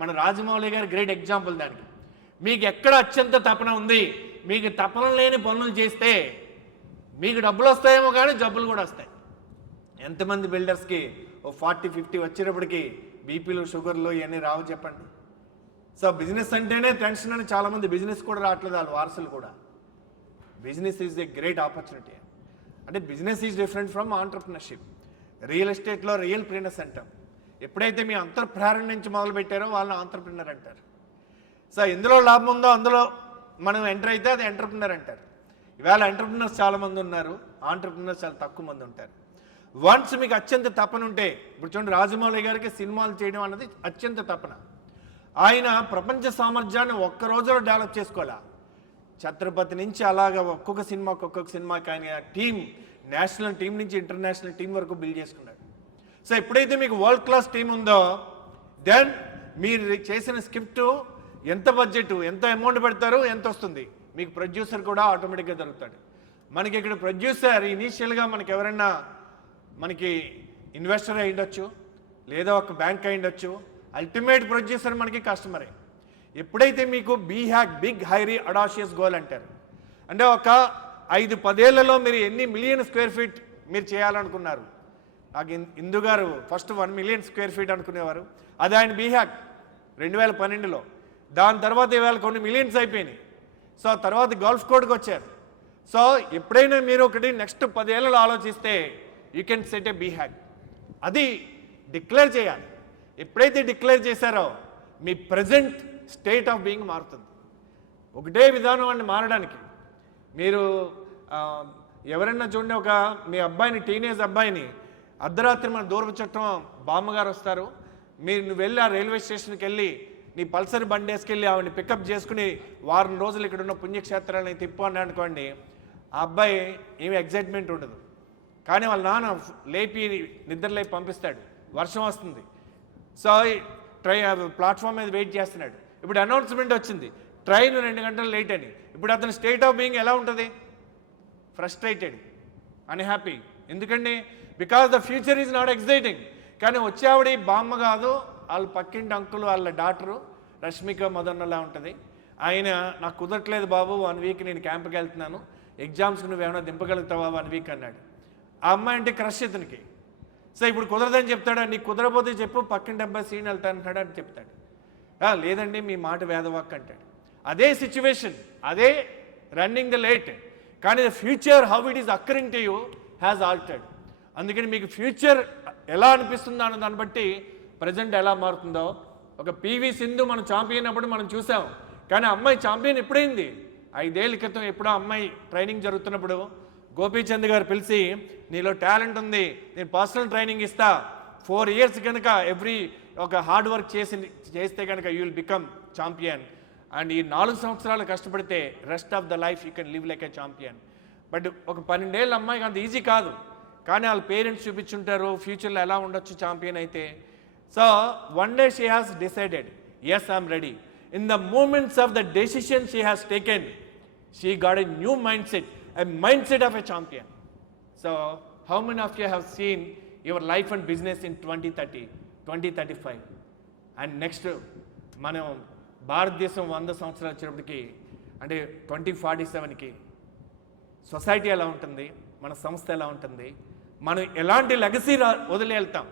మన రాజమౌళి గారు గ్రేట్ ఎగ్జాంపుల్ దానికి. మీకు ఎక్కడ అత్యంత తపన ఉంది, మీకు తపన లేని పనులు చేస్తే మీకు డబ్బులు వస్తాయేమో కానీ జబ్బులు కూడా వస్తాయి. ఎంతమంది బిల్డర్స్కి ఓ 40-50 వచ్చేటప్పటికి బీపీలు షుగర్లు ఇవన్నీ రావు చెప్పండి. సో బిజినెస్ అంటేనే టెన్షన్ అని చాలామంది బిజినెస్ కూడా రావట్లేదు, వాళ్ళ వారసులు కూడా. Business is a great opportunity. అంటే business is different from entrepreneurship. Real ఎస్టేట్లో రియల్ ప్రీనర్స్ అంటాం. ఎప్పుడైతే మీ అంతర్ప్రేరణ నుంచి మొదలు పెట్టారో వాళ్ళని ఆంటర్ప్రినర్ అంటారు. సో ఎందులో లాభం ఉందో అందులో మనం ఎంటర్ అయితే అది ఎంటర్ప్రినర్ అంటారు. ఇవాళ ఎంటర్ప్రినర్స్ చాలామంది ఉన్నారు, ఆంటర్ప్రినర్స్ చాలా తక్కువ మంది ఉంటారు. వన్స్ మీకు అత్యంత తపన ఉంటే, ఇప్పుడు చూడండి రాజమౌళి గారికి సినిమాలు చేయడం అన్నది అత్యంత తపన. ఆయన ప్రపంచ సామర్థ్యాన్ని ఒక్క రోజులో డెవలప్ చేసుకోవాలా. ఛత్రపతి నుంచి అలాగా ఒక్కొక్క సినిమాకి ఆయన టీం, నేషనల్ టీం నుంచి ఇంటర్నేషనల్ టీం వరకు బిల్డ్ చేసుకున్నాడు. సో ఎప్పుడైతే మీకు వరల్డ్ క్లాస్ టీం ఉందో దెన్ మీరు చేసిన స్క్రిప్ట్ ఎంత బడ్జెట్, ఎంత అమౌంట్ పెడతారు, ఎంత వస్తుంది, మీకు ప్రొడ్యూసర్ కూడా ఆటోమేటిక్గా దొరుకుతాడు. మనకి ఇక్కడ ప్రొడ్యూసర్ ఇనీషియల్గా మనకి ఎవరైనా మనకి ఇన్వెస్టర్ అయి ఉండొచ్చు, లేదా ఒక బ్యాంక్ అయి ఉండొచ్చు, అల్టిమేట్ ప్రొడ్యూసర్ మనకి కస్టమరే. ఎప్పుడైతే మీకు BHAG big hairy audacious goal అంటారు, అంటే ఒక 5-10 ఏళ్లలో మీరు ఎన్ని మిలియన్ స్క్వేర్ ఫీట్ మీరు చేయాలనుకున్నారు. నాకు ఇందు గారు ఫస్ట్ 1 మిలియన్ స్క్వేర్ ఫీట్ అనుకునేవారు, అది ఆయన బీ హ్యాక్ 2012లో. దాని తర్వాత ఇవాళ కొన్ని మిలియన్స్ అయిపోయినాయి. సో తర్వాత గల్ఫ్ కోడ్కి వచ్చారు. సో ఎప్పుడైనా మీరు ఒకటి నెక్స్ట్ 10 ఏళ్ళలో ఆలోచిస్తే you can set A B hack. అది డిక్లేర్ చేయాలి. ఎప్పుడైతే డిక్లేర్ చేశారో మీ ప్రజెంట్ స్టేట్ ఆఫ్ బీయింగ్ మారుతుంది. ఒకటే విధానం అని మారడానికి మీరు ఎవరైనా చూడండి, ఒక మీ అబ్బాయిని, టీనేజ్ అబ్బాయిని అర్ధరాత్రి మన దూరపు చుట్టం బామ్మగారు వస్తారు, నువ్వు వెళ్ళి ఆ రైల్వే స్టేషన్కి వెళ్ళి నీ పల్సర్ బండి వేసుకెళ్ళి ఆవిడని పికప్ చేసుకుని వారం రోజులు ఇక్కడ ఉన్న పుణ్యక్షేత్రాలని తిప్పు అని అనుకోండి, ఆ అబ్బాయి ఏమి ఎగ్జైట్మెంట్ ఉండదు. కానీ వాళ్ళ నాన్న లేపి నిద్రలేపి పంపిస్తాడు, వర్షం వస్తుంది. సో ప్లాట్ఫామ్ మీద వెయిట్ చేస్తున్నాడు. ఇప్పుడు అనౌన్స్మెంట్ వచ్చింది ట్రైన్ 2 గంటలు లేట్ అని. ఇప్పుడు అతని స్టేట్ ఆఫ్ బీయింగ్ ఎలా ఉంటుంది? Frustrated, unhappy. ఎందుకండి? Because the future is not exciting. కానీ వచ్చేవాడి బామ్మ కాదు, వాళ్ళ పక్కింటి అంకుల్ వాళ్ళ డాక్టరు రష్మిక మదన్నలా ఉంటుంది. ఆయన నాకు కుదరట్లేదు బాబు, 1 వీక్ నేను క్యాంప్కి వెళ్తున్నాను, ఎగ్జామ్స్కి నువ్వేమైనా దింపగలుగుతావా 1 వీక్ అన్నాడు. ఆ అమ్మాయి అంటే క్రష్ ఇతనికి. సో ఇప్పుడు కుదరదని చెప్తాడా? నీకు కుదరపోతే చెప్పు, పక్కింటి అబ్బాయి సీన్ వెళ్తానంటాడు అని చెప్తాడు. లేదండి మీ మాట వేదవాక్ అంటాడు. అదే సిచ్యువేషన్, అదే రన్నింగ్ ద లేట్. కానీ the future how it is occurring to you has altered. అందుకని మీకు ఫ్యూచర్ ఎలా అనిపిస్తుందో అన్న దాన్ని బట్టి ప్రజెంట్ ఎలా మారుతుందో. ఒక పివి సింధు మనం ఛాంపియన్ అప్పుడు మనం చూసాం, కానీ అమ్మాయి ఛాంపియన్ ఎప్పుడైంది? 5 ఏళ్ల క్రితం ఎప్పుడో అమ్మాయి ట్రైనింగ్ జరుగుతున్నప్పుడు గోపీచంద్ గారు పిలిచి, నీలో టాలెంట్ ఉంది, నేను పర్సనల్ ట్రైనింగ్ ఇస్తా, 4 ఇయర్స్ కనుక ఒక హార్డ్ వర్క్ చేస్తే కనుక you will become champion. And ఈ 4 సంవత్సరాలు కష్టపడితే rest of the life you can live like a champion. But ఒక 12 ఏళ్ళ అమ్మాయికి అంత ఈజీ కాదు, కానీ వాళ్ళ పేరెంట్స్ చూపించుంటారు ఫ్యూచర్లో ఎలా ఉండొచ్చు ఛాంపియన్ అయితే. So one day she has decided, yes I'm ready. In the moments of the decision she has taken, she got a new mindset, a mindset of a champion. So how many of you have seen your life and business in 2030, 2035? And next మనం భారతదేశం 100 సంవత్సరాలు వచ్చేటప్పటికి, అంటే 2047కి society ఎలా ఉంటుంది, మన సంస్థ ఎలా ఉంటుంది, మనం ఎలాంటి లెగసీ వదిలి వెళ్తాం.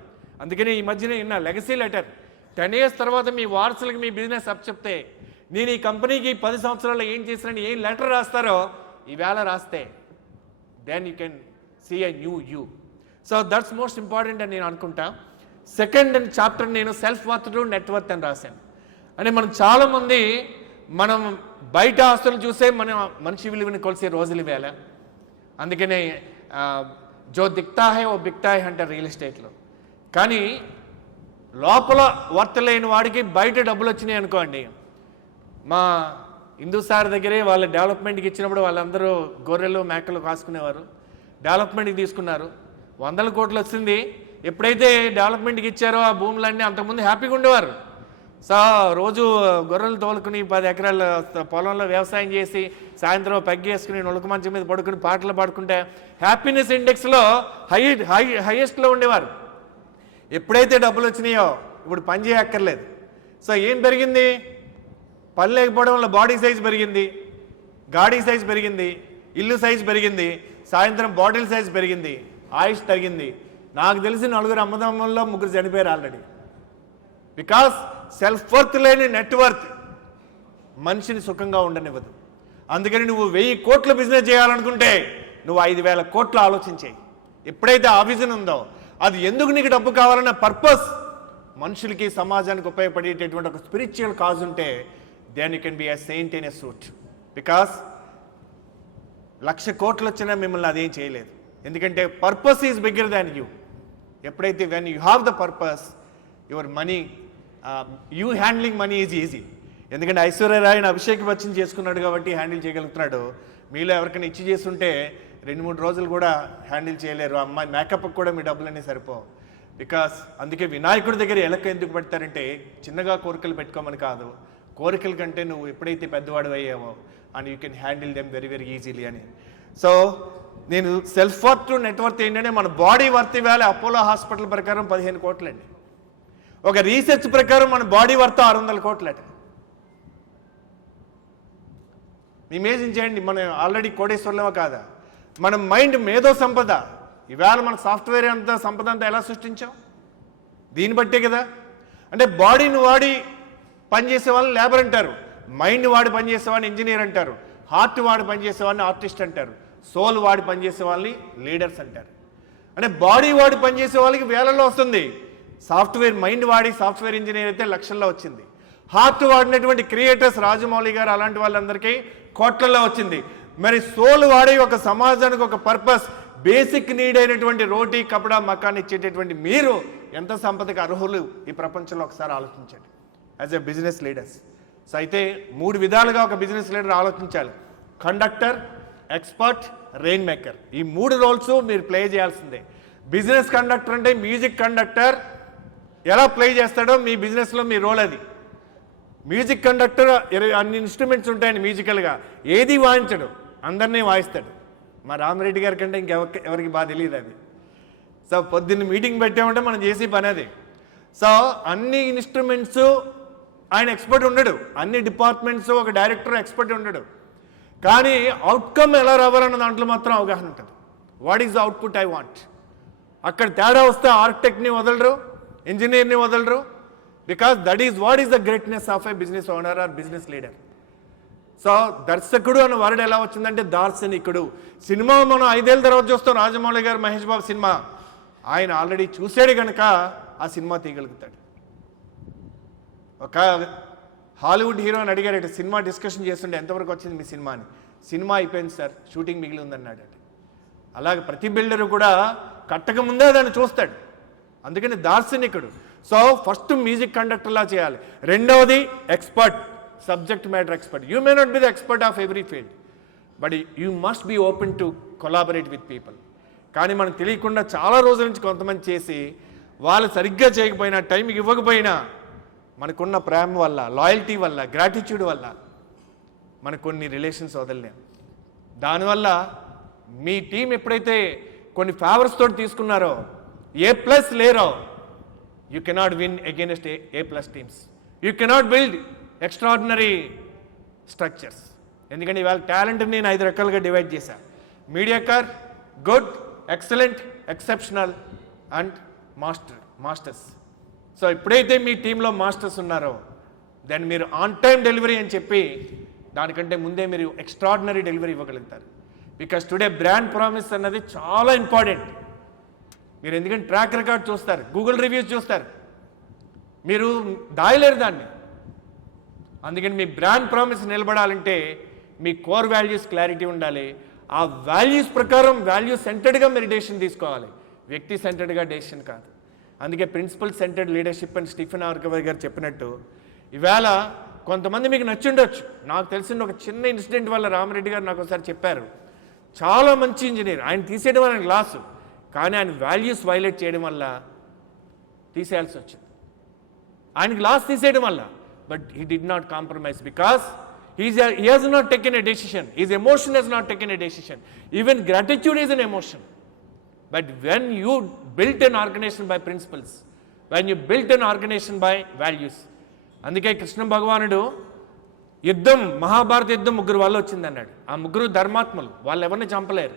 అందుకని ఈ మధ్యనే లెగసీ లెటర్ 10 years తర్వాత మీ వారసులకి మీ బిజినెస్ అప్ చెప్తే నేను ఈ కంపెనీకి 10 సంవత్సరాల్లో ఏం చేశానని ఏం లెటర్ రాస్తారో ఈవేళ రాస్తే then you can see a new you. So that's most important అని నేను అనుకుంటా. సెకండ్ చాప్టర్ నేను సెల్ఫ్ వర్త్ టు నెట్వర్త్ అని రాశాను. అంటే మనం చాలామంది మనం బయట ఆస్తులు చూసే మన మనిషి విలువని కొలిసే రోజులు వేళ. అందుకనే జో దిక్తా హై ఓ బిక్తా హై అంటారు రియల్ ఎస్టేట్లో. కానీ లోపల వర్త్ లేని వాడికి బయట డబ్బులు వచ్చినాయి అనుకోండి. మా హిందూ సార్ దగ్గరే వాళ్ళ డెవలప్మెంట్కి ఇచ్చినప్పుడు వాళ్ళందరూ గొర్రెలు మేకలు కాసుకునేవారు. డెవలప్మెంట్కి తీసుకున్నారు, 100 కోట్లు వచ్చింది. ఎప్పుడైతే డెవలప్మెంట్కి ఇచ్చారో ఆ భూములన్నీ అంతకుముందు హ్యాపీగా ఉండేవారు. సో రోజు గొర్రెలు తోలుకుని 10 ఎకరాల పొలంలో వ్యవసాయం చేసి సాయంత్రం పెగ్గేసుకుని నొలక మంచం మీద పడుకుని పాటలు పాడుకుంటే హ్యాపీనెస్ ఇండెక్స్లో హైయెస్ట్లో ఉండేవారు. ఎప్పుడైతే డబ్బులు వచ్చినాయో ఇప్పుడు పని చేయక్కర్లేదు. సో ఏం పెరిగింది? పని లేకపోవడం వల్ల బాడీ సైజ్ పెరిగింది, గాడీ సైజ్ పెరిగింది, ఇల్లు సైజ్ పెరిగింది, సాయంత్రం బాటిల్ సైజ్ పెరిగింది, ఆయుష్ తగ్గింది. నాకు తెలిసి 4 అమ్మదమ్మల్లో 3 చనిపోయారు ఆల్రెడీ. బికాస్ సెల్ఫ్ వర్త్ లేని నెట్వర్త్ మనిషిని సుఖంగా ఉండనివ్వదు. అందుకని నువ్వు 1000 కోట్ల బిజినెస్ చేయాలనుకుంటే నువ్వు 5,000 కోట్లు ఆలోచించేయి. ఎప్పుడైతే ఆ విజన్ ఉందో, అది ఎందుకు నీకు డబ్బు కావాలన్న పర్పస్, మనుషులకి సమాజానికి ఉపయోగపడేటటువంటి ఒక స్పిరిచువల్ కాజ్ ఉంటే then you can be a saint in a suit. Because 1,00,000 కోట్లు వచ్చినా మిమ్మల్ని అదేం చేయలేదు. ఎందుకంటే purpose is bigger than you. ఎప్పుడైతే when you have the purpose, your money, you handling money is easy. ఎందుకంటే ఐశ్వర్యరాయని అభిషేక్ బచ్చన్ చేసుకున్నాడు కాబట్టి హ్యాండిల్ చేయగలుగుతున్నాడు. మీలో ఎవరికైనా ఇచ్చి చేస్తుంటే 2-3 రోజులు కూడా హ్యాండిల్ చేయలేరు. అమ్మాయి మేకప్కి కూడా మీ డబ్బులన్నీ సరిపోవు. బికాస్ అందుకే వినాయకుడి దగ్గర ఎలక ఎందుకు పెడతారంటే చిన్నగా కోరికలు పెట్టుకోమని కాదు, కోరికల కంటే నువ్వు ఎప్పుడైతే పెద్దవాడు అయ్యావో and you can handle them very very easily అని. సో నేను సెల్ఫ్ వర్త్ టు నెట్వర్త్ ఏంటంటే మన బాడీ వర్త్ వేళ అపోలో హాస్పిటల్ ప్రకారం 15 కోట్లండి. ఒక రీసెర్చ్ ప్రకారం మన బాడీ వర్త్ 600 కోట్లట. ఇమేజిన్ చేయండి, మనం ఆల్రెడీ కోటేశ్వర్లమో కాదా? మన మైండ్ మేధో సంపద. ఈవేళ మన సాఫ్ట్వేర్ అంతా సంపద అంతా ఎలా సృష్టించాం? దీన్ని బట్టే కదా. అంటే బాడీని వాడి పనిచేసే వాళ్ళని లేబర్ అంటారు, మైండ్ వాడి పనిచేసేవాడిని ఇంజనీర్ అంటారు, హార్ట్ వాడి పనిచేసేవాడిని ఆర్టిస్ట్ అంటారు, సోల్ వాడి పనిచేసే వాళ్ళని లీడర్స్ అంటారు. అంటే బాడీ వాడి పనిచేసే వాళ్ళకి వేలల్లో వస్తుంది. సాఫ్ట్వేర్ మైండ్ వాడి సాఫ్ట్వేర్ ఇంజనీర్ అయితే లక్షల్లో వచ్చింది. హార్ట్ వాడినటువంటి క్రియేటర్స్ రాజమౌళి గారు అలాంటి వాళ్ళందరికీ కోట్లలో వచ్చింది. మరి సోల్ వాడి ఒక సమాజానికి ఒక పర్పస్, బేసిక్ నీడ్ అయినటువంటి రోటీ కపడా మకాన్ ఇచ్చేటటువంటి మీరు ఎంత సంపదకి అర్హులు ఈ ప్రపంచంలో ఒకసారి ఆలోచించండి as a business leaders. So అయితే 3 విధాలుగా ఒక బిజినెస్ లీడర్ ఆలోచించాలి. Conductor, expert, rain maker. ఈ 3 రోల్స్ మీరు ప్లే చేయాల్సిందే. బిజినెస్ కండక్టర్ అంటే మ్యూజిక్ కండక్టర్ ఎలా ప్లే చేస్తాడో మీ బిజినెస్లో మీ రోల్ అది. మ్యూజిక్ కండక్టర్ అన్ని ఇన్స్ట్రుమెంట్స్ ఉంటాయండి మ్యూజికల్గా, ఏది వాయించడు, అందరినీ వాయిస్తాడు. మా రామరెడ్డి గారి కంటే ఎవరికి బాగా తెలియదు అది. సో పొద్దున్న మీటింగ్ పెట్టామంటే మనం చేసే పని అది. సో అన్ని ఇన్స్ట్రుమెంట్స్ ఆయన ఎక్స్పర్ట్ ఉండడు, అన్ని డిపార్ట్మెంట్స్ ఒక డైరెక్టర్ ఎక్స్పర్ట్ ఉండడు. కానీ అవుట్కమ్ ఎలా రావాలన్న దాంట్లో మాత్రం అవగాహన ఉంటుంది. What is the output I want. అక్కడ తేడా వస్తే ఆర్కిటెక్ట్ని వదలరు, ఇంజనీర్ని వదలరు. Because that is what is the greatness of a business owner or business leader. So దర్శకుడు అన్న వర్డ్ ఎలా వచ్చిందంటే దార్శనికుడు. సినిమా మనం 5 ఏళ్ళ తర్వాత చూస్తాం. రాజమౌళి గారు మహేష్ బాబు సినిమా ఆయన ఆల్రెడీ చూసాడు కనుక ఆ సినిమా తీయగలుగుతాడు. ఒక హాలీవుడ్ హీరోని అడిగారట, సినిమా డిస్కషన్ చేస్తుండే ఎంతవరకు వచ్చింది మీ సినిమా అని. సినిమా అయిపోయింది సార్, షూటింగ్ మిగిలి ఉందన్నాడు. అలాగే ప్రతి బిల్డరు కూడా కట్టక ముందే దాన్ని చూస్తాడు. అందుకని దార్శనికుడు. సో ఫస్ట్ మ్యూజిక్ కండక్టర్లా చేయాలి. రెండవది expert, subject matter expert. You may not be the expert of every field, but you must be open to collaborate with people. కానీ మనకు తెలియకుండా చాలా రోజుల నుంచి కొంతమంది చేసి వాళ్ళు సరిగ్గా చేయకపోయినా, టైంకి ఇవ్వకపోయినా, మనకున్న ప్రేమ వల్ల, లాయల్టీ వల్ల, గ్రాటిట్యూడ్ వల్ల మనకు కొన్ని రిలేషన్స్ వదలలేం. దానివల్ల మీ టీం ఎప్పుడైతే కొన్ని ఫేవర్స్ తోటి తీసుకున్నారో, A+ లేరో, you cannot win against A+ teams. You cannot build extraordinary structures. ఎందుకంటే ఇవాళ టాలెంట్ని నేను 5 రకాలుగా డివైడ్ చేశాను. Mediocre, good, excellent, exceptional and masters. So ఎప్పుడైతే మీ టీంలో మాస్టర్స్ ఉన్నారో దెన్ మీరు ఆన్ టైం డెలివరీ అని చెప్పి దానికంటే ముందే మీరు ఎక్స్ట్రాడినరీ డెలివరీ ఇవ్వగలుగుతారు. బికాస్ టుడే బ్రాండ్ ప్రామిస్ అన్నది చాలా ఇంపార్టెంట్. మీరు ఎందుకంటే ట్రాక్ రికార్డ్ చూస్తారు, గూగుల్ రివ్యూస్ చూస్తారు, మీరు దాయలేరు దాన్ని. అందుకని మీ బ్రాండ్ ప్రామిస్ నిలబడాలంటే మీ కోర్ వాల్యూస్ క్లారిటీ ఉండాలి. ఆ వాల్యూస్ ప్రకారం వాల్యూ సెంటర్డ్గా మీరు డెసిషన్ తీసుకోవాలి, వ్యక్తి సెంటర్డ్గా డెసిషన్ కాదు. అందుకే ప్రిన్సిపల్ సెంటర్డ్ లీడర్షిప్ అని స్టీఫెన్ ఆర్కవై గారు చెప్పినట్టు ఈవేళ కొంతమంది మీకు నచ్చుండొచ్చు. నాకు తెలిసిన ఒక చిన్న ఇన్సిడెంట్ వల్ల రామరెడ్డి గారు నాకు ఒకసారి చెప్పారు, చాలా మంచి ఇంజనీర్, ఆయన తీసేయడం వల్ల గ్లాసు, కానీ ఆయన వాల్యూస్ వైలేట్ చేయడం వల్ల తీసేయాల్సి వచ్చింది. ఆయన గ్లాస్ తీసేయడం వల్ల, but he did not compromise because he has not taken a decision. His emotion has not taken a decision. Even gratitude is an emotion. But when you built an organization by principles, when you built an organization by values, అందుకే కృష్ణ భగవానుడు యుద్ధం, మహాభారత యుద్ధం 3 వల్ల వచ్చింది అన్నాడు. ఆ 3 ధర్మాత్మలు, వాళ్ళు ఎవరిని చంపలేరు.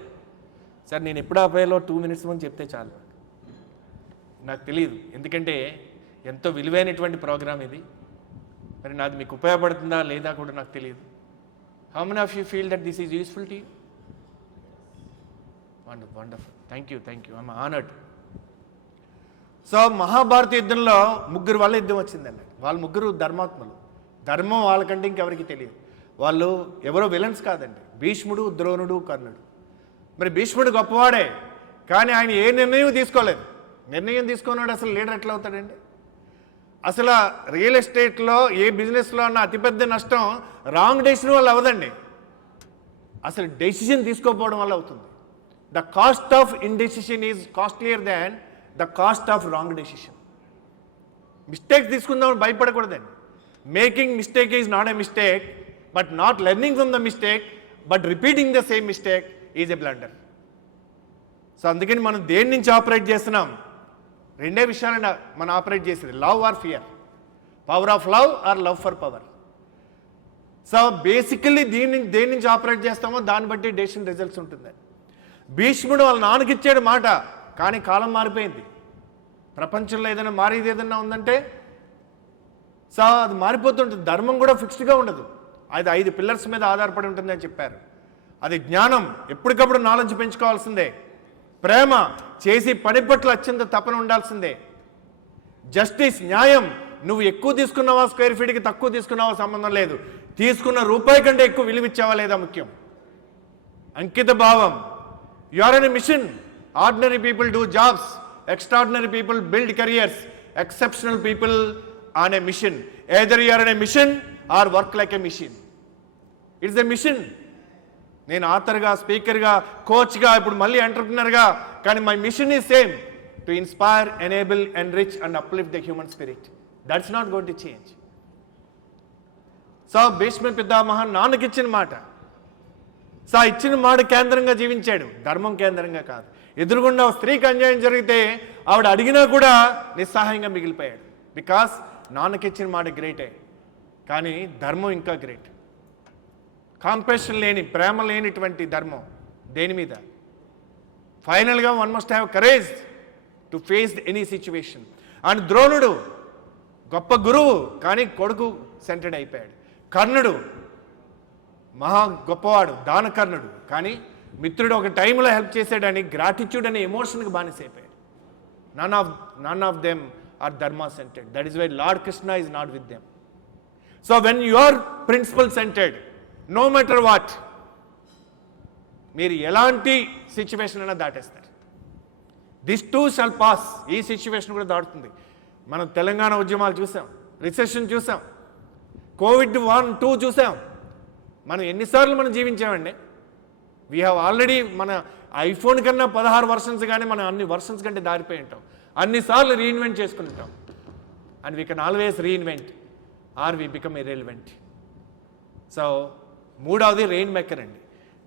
సార్ నేను ఎప్పుడు ఆపేలో 2 minutes ముందు చెప్తే చాలు, నాకు తెలియదు. ఎందుకంటే ఎంతో విలువైనటువంటి ప్రోగ్రామ్ ఇది. మరి నాది మీకు ఉపయోగపడుతుందా లేదా కూడా నాకు తెలియదు. How many of you feel that this is useful to you? Wonderful, thank you, I'm honoured. So Mahabharata యుద్ధంలో 3 వల్ల యుద్ధం వచ్చిందండి. వాళ్ళు 3 ధర్మాత్మలు. ధర్మం వాళ్ళకంటే ఇంకెవరికి తెలియదు. వాళ్ళు ఎవరో విలన్స్ కాదండి, భీష్ముడు, ద్రోణుడు, కర్ణుడు. మరి భీష్ముడు గొప్పవాడే, కానీ ఆయన ఏ నిర్ణయం తీసుకోలేదు. నిర్ణయం తీసుకున్నాడు, అసలు లీడర్ ఎట్లా అవుతాడండి? అసలు రియల్ ఎస్టేట్లో ఏ బిజినెస్లో అన్న అతిపెద్ద నష్టం రాంగ్ డెసిషన్ వల్ల అవ్వదండి, అసలు డెసిషన్ తీసుకోకపోవడం వల్ల అవుతుంది. The cost of indecision is costlier than the cost of wrong decision. Mistake తీసుకుందామని భయపడకూడదండి. Making mistake is not a mistake, but not learning from the mistake but repeating the same mistake is a blunder. So అందుకని మనం దేని నుంచి operate చేస్తున్నాం? 2 విషయాలను మనం operate చేసేది, love or fear, power of love or love for power. So basically దేని నుంచి ఆపరేట్ చేస్తామో దాన్ని బట్టి డెసిషన్ రిజల్ట్స్ ఉంటుంది. భీష్ముడు వాళ్ళ నాన్నకి ఇచ్చాడు మాట, కానీ కాలం మారిపోయింది. ప్రపంచంలో ఏదైనా మారేది ఏదైనా ఉందంటే సో అది మారిపోతుంటుంది. ధర్మం కూడా ఫిక్స్డ్గా ఉండదు, అది 5 పిల్లర్స్ మీద ఆధారపడి ఉంటుంది అని చెప్పారు. అది జ్ఞానం, ఎప్పటికప్పుడు నాలెడ్జ్ పెంచుకోవాల్సిందే. ప్రేమ, చేసి పని పట్ల అత్యంత తపన ఉండాల్సిందే. జస్టిస్, న్యాయం, నువ్వు ఎక్కువ తీసుకున్నావా, స్క్వేర్ ఫీట్కి తక్కువ తీసుకున్నావా సంబంధం లేదు, తీసుకున్న రూపాయి కంటే ఎక్కువ విలువిచ్చావా లేదా ముఖ్యం. అంకిత భావం, you are on mission. Ordinary people do jobs, extraordinary people build careers, exceptional people on a mission. Either you are on a mission or work like a mission. It's a mission. నేను ఆథర్గా, స్పీకర్గా, కోచ్గా, ఇప్పుడు మళ్ళీ ఎంటర్ప్రినర్గా, కానీ my mission is same, to inspire, enable, enrich and uplift the human spirit. That's not going to change. So Bhishma Pitamaha నాన్నకిచ్చిన మాట, సో ఇచ్చిన మాట కేంద్రంగా జీవించాడు, ధర్మం కేంద్రంగా కాదు. ఎదురుగుండా స్త్రీకి అన్యాయం జరిగితే ఆవిడ అడిగినా కూడా నిస్సహాయంగా మిగిలిపోయాడు. బికాస్ నాన్నకిచ్చిన మాట గ్రేటే, కానీ ధర్మం ఇంకా గ్రేట్. కాంపాషన్ లేని, ప్రేమ లేనిటువంటి ధర్మం దేని మీద? ఫైనల్గా one must have courage to face any situation. And ద్రోణుడు గొప్ప గురువు, కానీ కొడుకు సెంటర్డ్ అయిపోయాడు. కర్ణుడు మహా గొప్పవాడు, దానకర్ణుడు, కానీ మిత్రుడు ఒక టైంలో హెల్ప్ చేశాడని గ్రాటిట్యూడ్ అనే ఎమోషన్కి బానిసైపోయాడు. None of them are dharma centred. That is why lord Krishna is not with them. So when you are principle centred, no matter what, మీరు ఎలాంటి సిచ్యువేషన్ అయినా దాటేస్తారు. This too shall pass. ఈ సిచ్యువేషన్ కూడా దాటుతుంది. మనం తెలంగాణ ఉద్యమాలు చూసాం, రిసెషన్ చూసాం, కోవిడ్ 1, 2 చూసాం. మనం ఎన్నిసార్లు మనం జీవించామండి? వీ హ్యావ్ ఆల్రెడీ మన ఐఫోన్ కన్నా 16 వర్షన్స్ కానీ మనం అన్ని వర్షన్స్ కంటే దారిపోయి ఉంటాం. అన్నిసార్లు రీఇన్వెంట్ చేసుకుంటాం. And we can always reinvent or we become irrelevant. So మూడవది రెయిన్ మేకర్ అండి.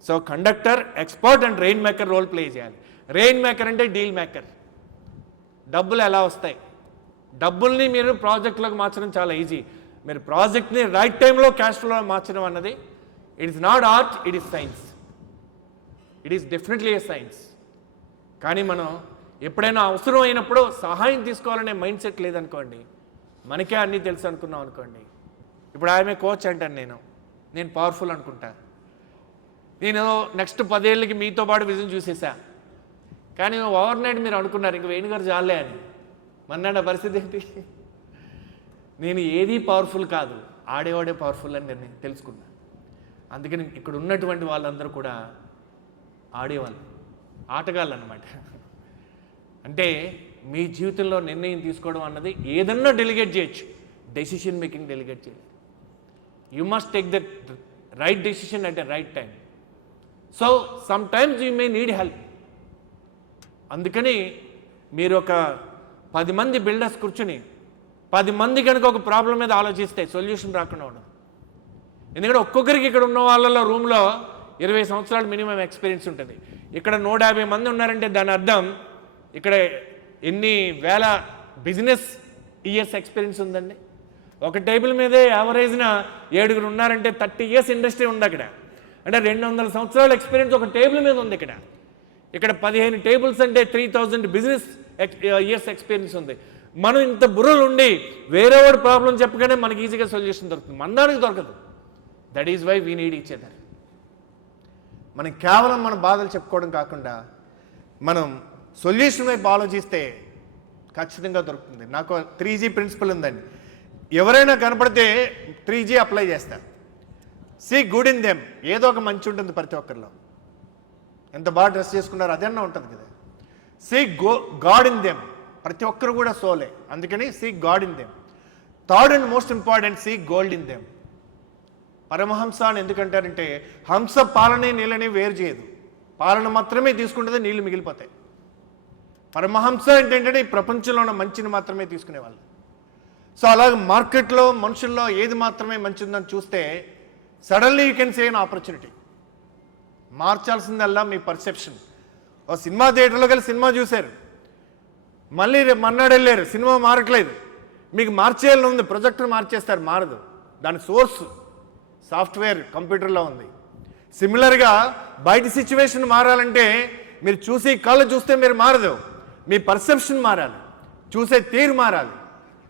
So conductor, expert and rainmaker role play చేయాలి. రెయిన్ మేకర్ అంటే డీల్ మేకర్. డబ్బులు ఎలా వస్తాయి? డబ్బుల్ని మీరు ప్రాజెక్టులోకి మార్చడం చాలా ఈజీ. మీరు ప్రాజెక్ట్ని రైట్ టైంలో క్యాష్ ఫ్లో మార్చడం అన్నది it is not art, it is science. It is definitely A science. కానీ మనం ఎప్పుడైనా అవసరం అయినప్పుడు సహాయం తీసుకోవాలనే మైండ్ సెట్ లేదనుకోండి, మనకే అన్నీ తెలుసు అనుకున్నాం అనుకోండి, ఇప్పుడు ఆమె కోచ్ అంటాను, నేను పవర్ఫుల్ అనుకుంటా. నేను నెక్స్ట్ 10 ఏళ్ళకి మీతో పాటు విజన్ చూసేసా. కానీ ఓవర్ నైట్ మీరు అనుకున్నారు ఇంక వేణుగారు చాలే అని. మన్నాడు పరిస్థితి ఏంటి? నేను ఏది పవర్ఫుల్ కాదు, ఆడేవాడే పవర్ఫుల్ అని నేను తెలుసుకున్నా. అందుకని ఇక్కడ ఉన్నటువంటి వాళ్ళందరూ కూడా ఆడేవాళ్ళు, ఆటగాళ్ళు అన్నమాట. అంటే మీ జీవితంలో నిర్ణయం తీసుకోవడం అన్నది ఏదన్నా డెలిగేట్ చేయొచ్చు, డెసిషన్ మేకింగ్ డెలిగేట్ చేయాలి. You must take the right decision at the right time. So some times you may need help. అందుకని మీరు ఒక 10 మంది బిల్డర్స్ కూర్చుని 10 మంది కనుక ఒక ప్రాబ్లం మీద ఆలోచిస్తే సొల్యూషన్ రాకుండా ఉండదు. ఎందుకంటే ఒక్కొక్కరికి ఇక్కడ ఉన్న వాళ్ళలో రూమ్లో 20 సంవత్సరాలు మినిమం ఎక్స్పీరియన్స్ ఉంటుంది. ఇక్కడ 150 మంది ఉన్నారంటే దాని అర్థం ఇక్కడ ఎన్ని వేల బిజినెస్ ఇయర్స్ ఎక్స్పీరియన్స్ ఉందండి. ఒక టేబుల్ మీదే యావరేజ్న 7 ఉన్నారంటే 30 ఇయర్స్ ఇండస్ట్రీ ఉంది అక్కడ. అంటే 200 సంవత్సరాల ఎక్స్పీరియన్స్ ఒక టేబుల్ మీద ఉంది ఇక్కడ. ఇక్కడ 15 టేబుల్స్ అంటే 3000 బిజినెస్ ఇయర్స్ ఎక్స్పీరియన్స్ ఉంది. మనం ఇంత బుర్రలు ఉండి వేరే వాడు ప్రాబ్లం చెప్పగానే మనకి ఈజీగా సొల్యూషన్ దొరుకుతుంది, మందానికి దొరకదు. That is why we need each other. మనం కేవలం మన బాధలు చెప్పుకోవడం కాకుండా మనం సొల్యూషన్ వైపు ఆలోచిస్తే ఖచ్చితంగా దొరుకుతుంది. నాకు 3G ప్రిన్సిపల్ ఉందండి. ఎవరైనా కనపడితే 3G అప్లై చేస్తారు. See good in them. ఏదో ఒక మంచి ఉంటుంది ప్రతి ఒక్కరిలో. ఎంత బాగా డ్రెస్ చేసుకున్నారు అదన్నా ఉంటుంది కదా. See God in them. ప్రతి ఒక్కరు కూడా సోలే. అందుకని see God in them. Third and most important, see gold in them. Paramahamsa అని ఎందుకంటారంటే హంస పాలనే నీళ్ళని వేరు చేయదు, పాలన మాత్రమే తీసుకుంటుంది, నీళ్ళు మిగిలిపోతాయి. పరమహంస ఏంటంటే ఈ ప్రపంచంలో ఉన్న మంచిని మాత్రమే తీసుకునేవాళ్ళు. సో అలాగే మార్కెట్లో మనుషుల్లో ఏది మాత్రమే మంచి ఉందని చూస్తే suddenly you can say an opportunity. మార్చాల్సిందల్లా మీ పర్సెప్షన్. ఓ సినిమా థియేటర్లోకి వెళ్ళి సినిమా చూశారు, మళ్ళీ రేపు మన్నాడు వెళ్ళారు, సినిమా మారట్లేదు, మీకు మార్చేయాలని ఉంది, ప్రొజెక్టర్ మార్చేస్తారు, మారదు. దాని సోర్స్ సాఫ్ట్వేర్ కంప్యూటర్లో ఉంది. సిమిలర్గా బయట సిచ్యువేషన్ మారాలంటే మీరు చూసి కళ్ళు చూస్తే మీరు మారదు, మీ పర్సెప్షన్ మారాలి, చూసే తీరు మారాలి.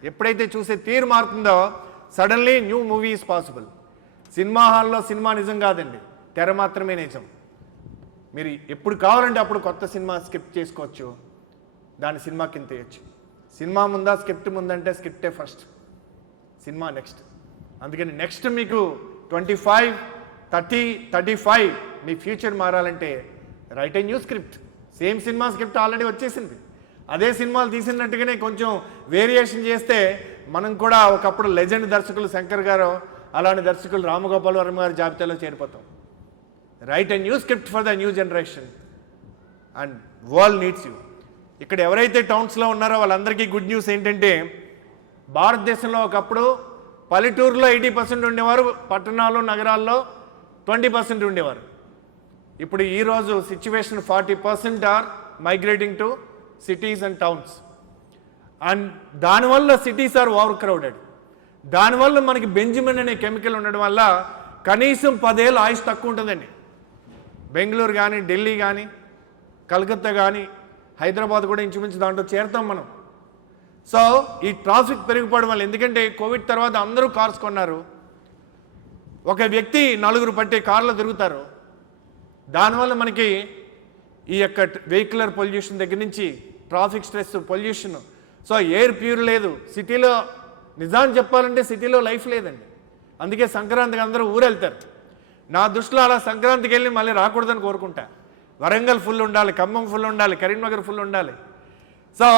ఎప్పుడైతే చూసే తీరు మారుతుందో suddenly new movie is possible. Cinema హాల్లో సినిమా నిజం కాదండి, తెర మాత్రమే నిజం. మీరు ఎప్పుడు కావాలంటే అప్పుడు కొత్త సినిమా స్క్రిప్ట్ చేసుకోవచ్చు, దాని సినిమా కింద తీయచ్చు. సినిమా ముందా స్క్రిప్ట్ ముందంటే స్క్రిప్టే ఫస్ట్, సినిమా నెక్స్ట్. అందుకని నెక్స్ట్ మీకు 25, 30, 35 మీ ఫ్యూచర్ మారాలంటే right a new script. Same cinema script already వచ్చేసింది, అదే సినిమాలు తీసినట్టుగానే కొంచెం వేరియేషన్ చేస్తే మనం కూడా ఒకప్పుడు లెజెండ్ దర్శకులు శంకర్ గారు అలాంటి దర్శకులు రామగోపాల్ వర్మ గారి జాబితాలో చేరిపోతాం. Write a new script for the new generation and world needs you. ఇక్కడ ఎవరైతే టౌన్స్లో ఉన్నారో వాళ్ళందరికీ గుడ్ న్యూస్ ఏంటంటే భారతదేశంలో ఒకప్పుడు పల్లెటూరులో 80% ఉండేవారు, పట్టణాలు నగరాల్లో 20% ఉండేవారు. ఇప్పుడు ఈరోజు situation 40% are migrating to cities and towns. And దానివల్ల సిటీస్ ఆర్ ఓవర్ క్రౌడెడ్. దానివల్ల మనకి బెంజమిన్ అనే కెమికల్ ఉండడం వల్ల కనీసం 10 ఏళ్ళు ఆయుష్ తక్కువ ఉంటుందండి. బెంగళూరు కానీ, ఢిల్లీ కానీ, కలకత్తా కానీ, హైదరాబాద్ కూడా ఇంచుమించు దాంట్లో చేరుతాం మనం. సో ఈ ట్రాఫిక్ పెరిగిపోవడం వల్ల, ఎందుకంటే కోవిడ్ తర్వాత అందరూ కార్స్ కొన్నారు, ఒక వ్యక్తి 4 పట్టే కార్లో తిరుగుతారు. దానివల్ల మనకి ఈ యొక్క వెహికులర్ పొల్యూషన్ దగ్గర నుంచి traffic stress, pollution. So air pure లేదు సిటీలో. నిజాన్ని చెప్పాలంటే సిటీలో లైఫ్ లేదండి. అందుకే సంక్రాంతికి అందరూ ఊరెళ్తారు. నా దృష్టిలో అలా సంక్రాంతికి వెళ్ళి మళ్ళీ రాకూడదని కోరుకుంటా. వరంగల్ ఫుల్ ఉండాలి, ఖమ్మం ఫుల్ ఉండాలి, కరీంనగర్ ఫుల్ ఉండాలి. సో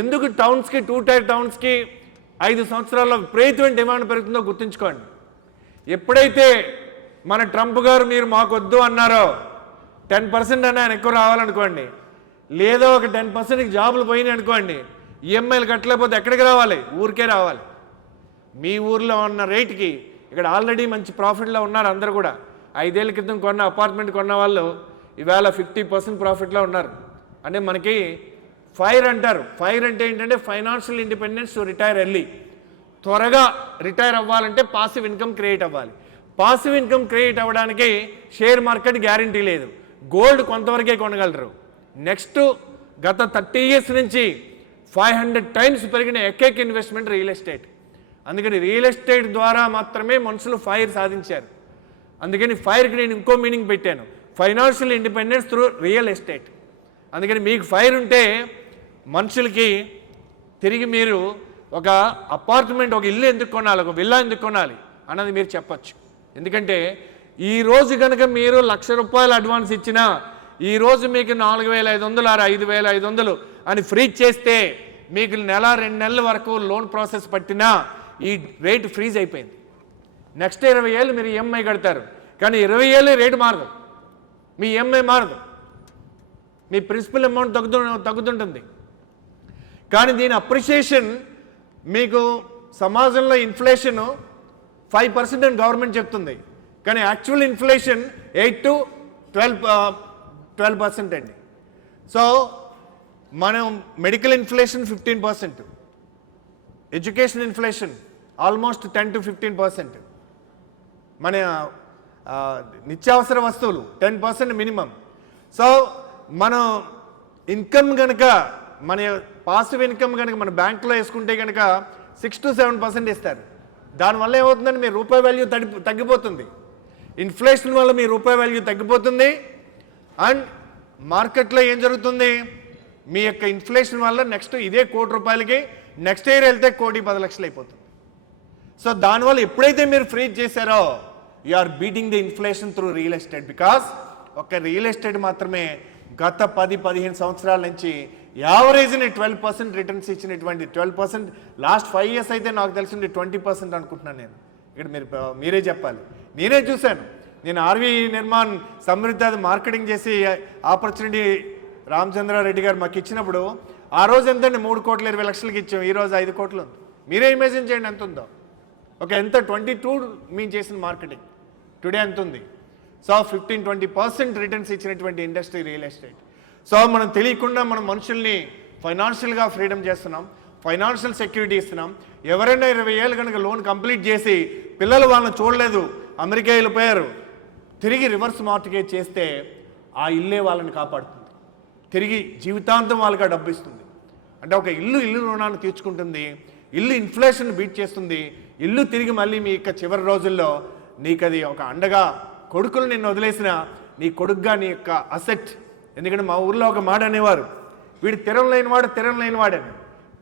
ఎందుకు టౌన్స్కి, 2 టైర్ టౌన్స్కి 5 సంవత్సరాల్లో విపరీతమైన డిమాండ్ పెరుగుతుందో గుర్తుంచుకోండి. ఎప్పుడైతే మన ట్రంప్ గారు మీరు మాకొద్దు అన్నారో 10% అన్నా ఆయన ఎక్కువ రావాలనుకోండి, లేదో ఒక 10% జాబులు పోయినాయి అనుకోండి, ఈఎంఐలు కట్టలేకపోతే ఎక్కడికి రావాలి? ఊరికే రావాలి. మీ ఊర్లో ఉన్న రేటుకి ఇక్కడ ఆల్రెడీ మంచి ప్రాఫిట్లో ఉన్నారు అందరు కూడా. 5 ఏళ్ల క్రితం కొన్న అపార్ట్మెంట్ కొన్న వాళ్ళు ఇవాళ 50% ప్రాఫిట్లో ఉన్నారు. అంటే మనకి ఫైర్ అంటారు. ఫైర్ అంటే ఏంటంటే financial independence to retire early. త్వరగా రిటైర్ అవ్వాలంటే పాసివ్ ఇన్కమ్ క్రియేట్ అవ్వాలి. పాసివ్ ఇన్కమ్ క్రియేట్ అవ్వడానికి షేర్ మార్కెట్ గ్యారంటీ లేదు, గోల్డ్ కొంతవరకే కొనగలరు. నెక్స్ట్ గత 30 ఇయర్స్ నుంచి 500 టైమ్స్ పెరిగిన ఏకైక ఇన్వెస్ట్మెంట్ రియల్ ఎస్టేట్. అందుకని రియల్ ఎస్టేట్ ద్వారా మాత్రమే మనుషులు ఫైర్ సాధించారు. అందుకని ఫైర్కి నేను ఇంకో మీనింగ్ పెట్టాను, financial independence through real estate. అందుకని మీకు ఫైర్ ఉంటే మనుషులకి తిరిగి మీరు ఒక అపార్ట్మెంట్, ఒక ఇల్లు ఎందుకు కొనాలి, ఒక విల్లా ఎందుకు కొనాలి అన్నది మీరు చెప్పచ్చు. ఎందుకంటే ఈరోజు కనుక మీరు ₹1,00,000 అడ్వాన్స్ ఇచ్చినా ఈరోజు మీకు 4,500 ఆరు 5,500 అని ఫ్రీజ్ చేస్తే మీకు నెల 2 నెలల వరకు లోన్ ప్రాసెస్ పట్టినా ఈ రేటు ఫ్రీజ్ అయిపోయింది. నెక్స్ట్ 20 ఏళ్ళు మీరు ఈఎంఐ కడతారు, కానీ 20 ఏళ్ళు రేటు మారదు, మీ ఈఎంఐ మారదు, మీ ప్రిన్సిపల్ అమౌంట్ తగ్గుతుంటుంది. కానీ దీని అప్రిషియేషన్ మీకు సమాజంలో ఇన్ఫ్లేషన్ 5% అని గవర్నమెంట్ చెప్తుంది, కానీ యాక్చువల్ ఇన్ఫ్లేషన్ 8 to 12% అండి. సో మనం medical inflation 15%, education inflation almost 10 to 15%, మన నిత్యావసర వస్తువులు 10% మినిమం. సో మనం ఇన్కమ్ కనుక మన పాసివ్ ఇన్కమ్ కనుక మన బ్యాంకులో వేసుకుంటే కనుక 6 to 7% ఇస్తారు. దానివల్ల ఏమవుతుందంటే మీ రూపాయి వాల్యూ తగ్గిపోతుంది, ఇన్ఫ్లేషన్ వల్ల మీ రూపాయి వాల్యూ తగ్గిపోతుంది. అండ్ మార్కెట్లో ఏం జరుగుతుంది, మీ యొక్క ఇన్ఫ్లేషన్ వల్ల నెక్స్ట్ ఇదే ₹1,00,00,000కి నెక్స్ట్ ఇయర్ వెళ్తే 1,10,00,000 అయిపోతుంది. సో దానివల్ల ఎప్పుడైతే మీరు ఫ్రీజ్ చేశారో you are beating the inflation through real estate. Because ఒక రియల్ ఎస్టేట్ మాత్రమే గత 10-15 సంవత్సరాల నుంచి యావరేజ్ని 12% రిటర్న్స్ ఇచ్చినటువంటి 12%, లాస్ట్ 5 years అయితే నాకు తెలిసింది 20% అనుకుంటున్నాను నేను. ఇక్కడ మీరే చెప్పాలి, నేనే చూశాను. నేను ఆర్వి నిర్మాణ్ సమృద్ధ మార్కెటింగ్ చేసి ఆపర్చునిటీ రామచంద్రారెడ్డి గారు మాకు ఇచ్చినప్పుడు ఆ రోజు ఎంతండి, 3,20,00,000కి ఇచ్చాం, ఈరోజు 5 కోట్లు ఉంది. మీరే ఇమేజిన్ చేయండి ఎంత ఉందో. ఓకే, ఎంత 22 మేము చేసిన మార్కెటింగ్ టుడే ఎంత ఉంది. సో 15-20% రిటర్న్స్ ఇచ్చినటువంటి ఇండస్ట్రీ రియల్ ఎస్టేట్. సో మనం తెలియకుండా మనం మనుషుల్ని ఫైనాన్షియల్గా ఫ్రీడమ్ చేస్తున్నాం, ఫైనాన్షియల్ సెక్యూరిటీ ఇస్తున్నాం. ఎవరైనా 20 ఏళ్ళు కనుక లోన్ కంప్లీట్ చేసి పిల్లలు వాళ్ళని చూడలేదు, అమెరికా వెళ్ళిపోయారు, తిరిగి రివర్స్ మార్టిగేజ్ చేస్తే ఆ ఇల్లే వాళ్ళని కాపాడుతుంది, తిరిగి జీవితాంతం వాళ్ళకి డబ్బు ఇస్తుంది. అంటే ఒక ఇల్లు రుణాన్ని తీర్చుకుంటుంది, ఇల్లు ఇన్ఫ్లేషన్ బీట్ చేస్తుంది, ఇల్లు తిరిగి మళ్ళీ మీ యొక్క చివరి రోజుల్లో నీకు అది ఒక అండగా, కొడుకులు నిన్ను వదిలేసిన నీ కొడుకుగా నీ యొక్క అసెట్. ఎందుకంటే మా ఊర్లో ఒక మాట అనేవారు, వీడు తెరం లేనివాడని.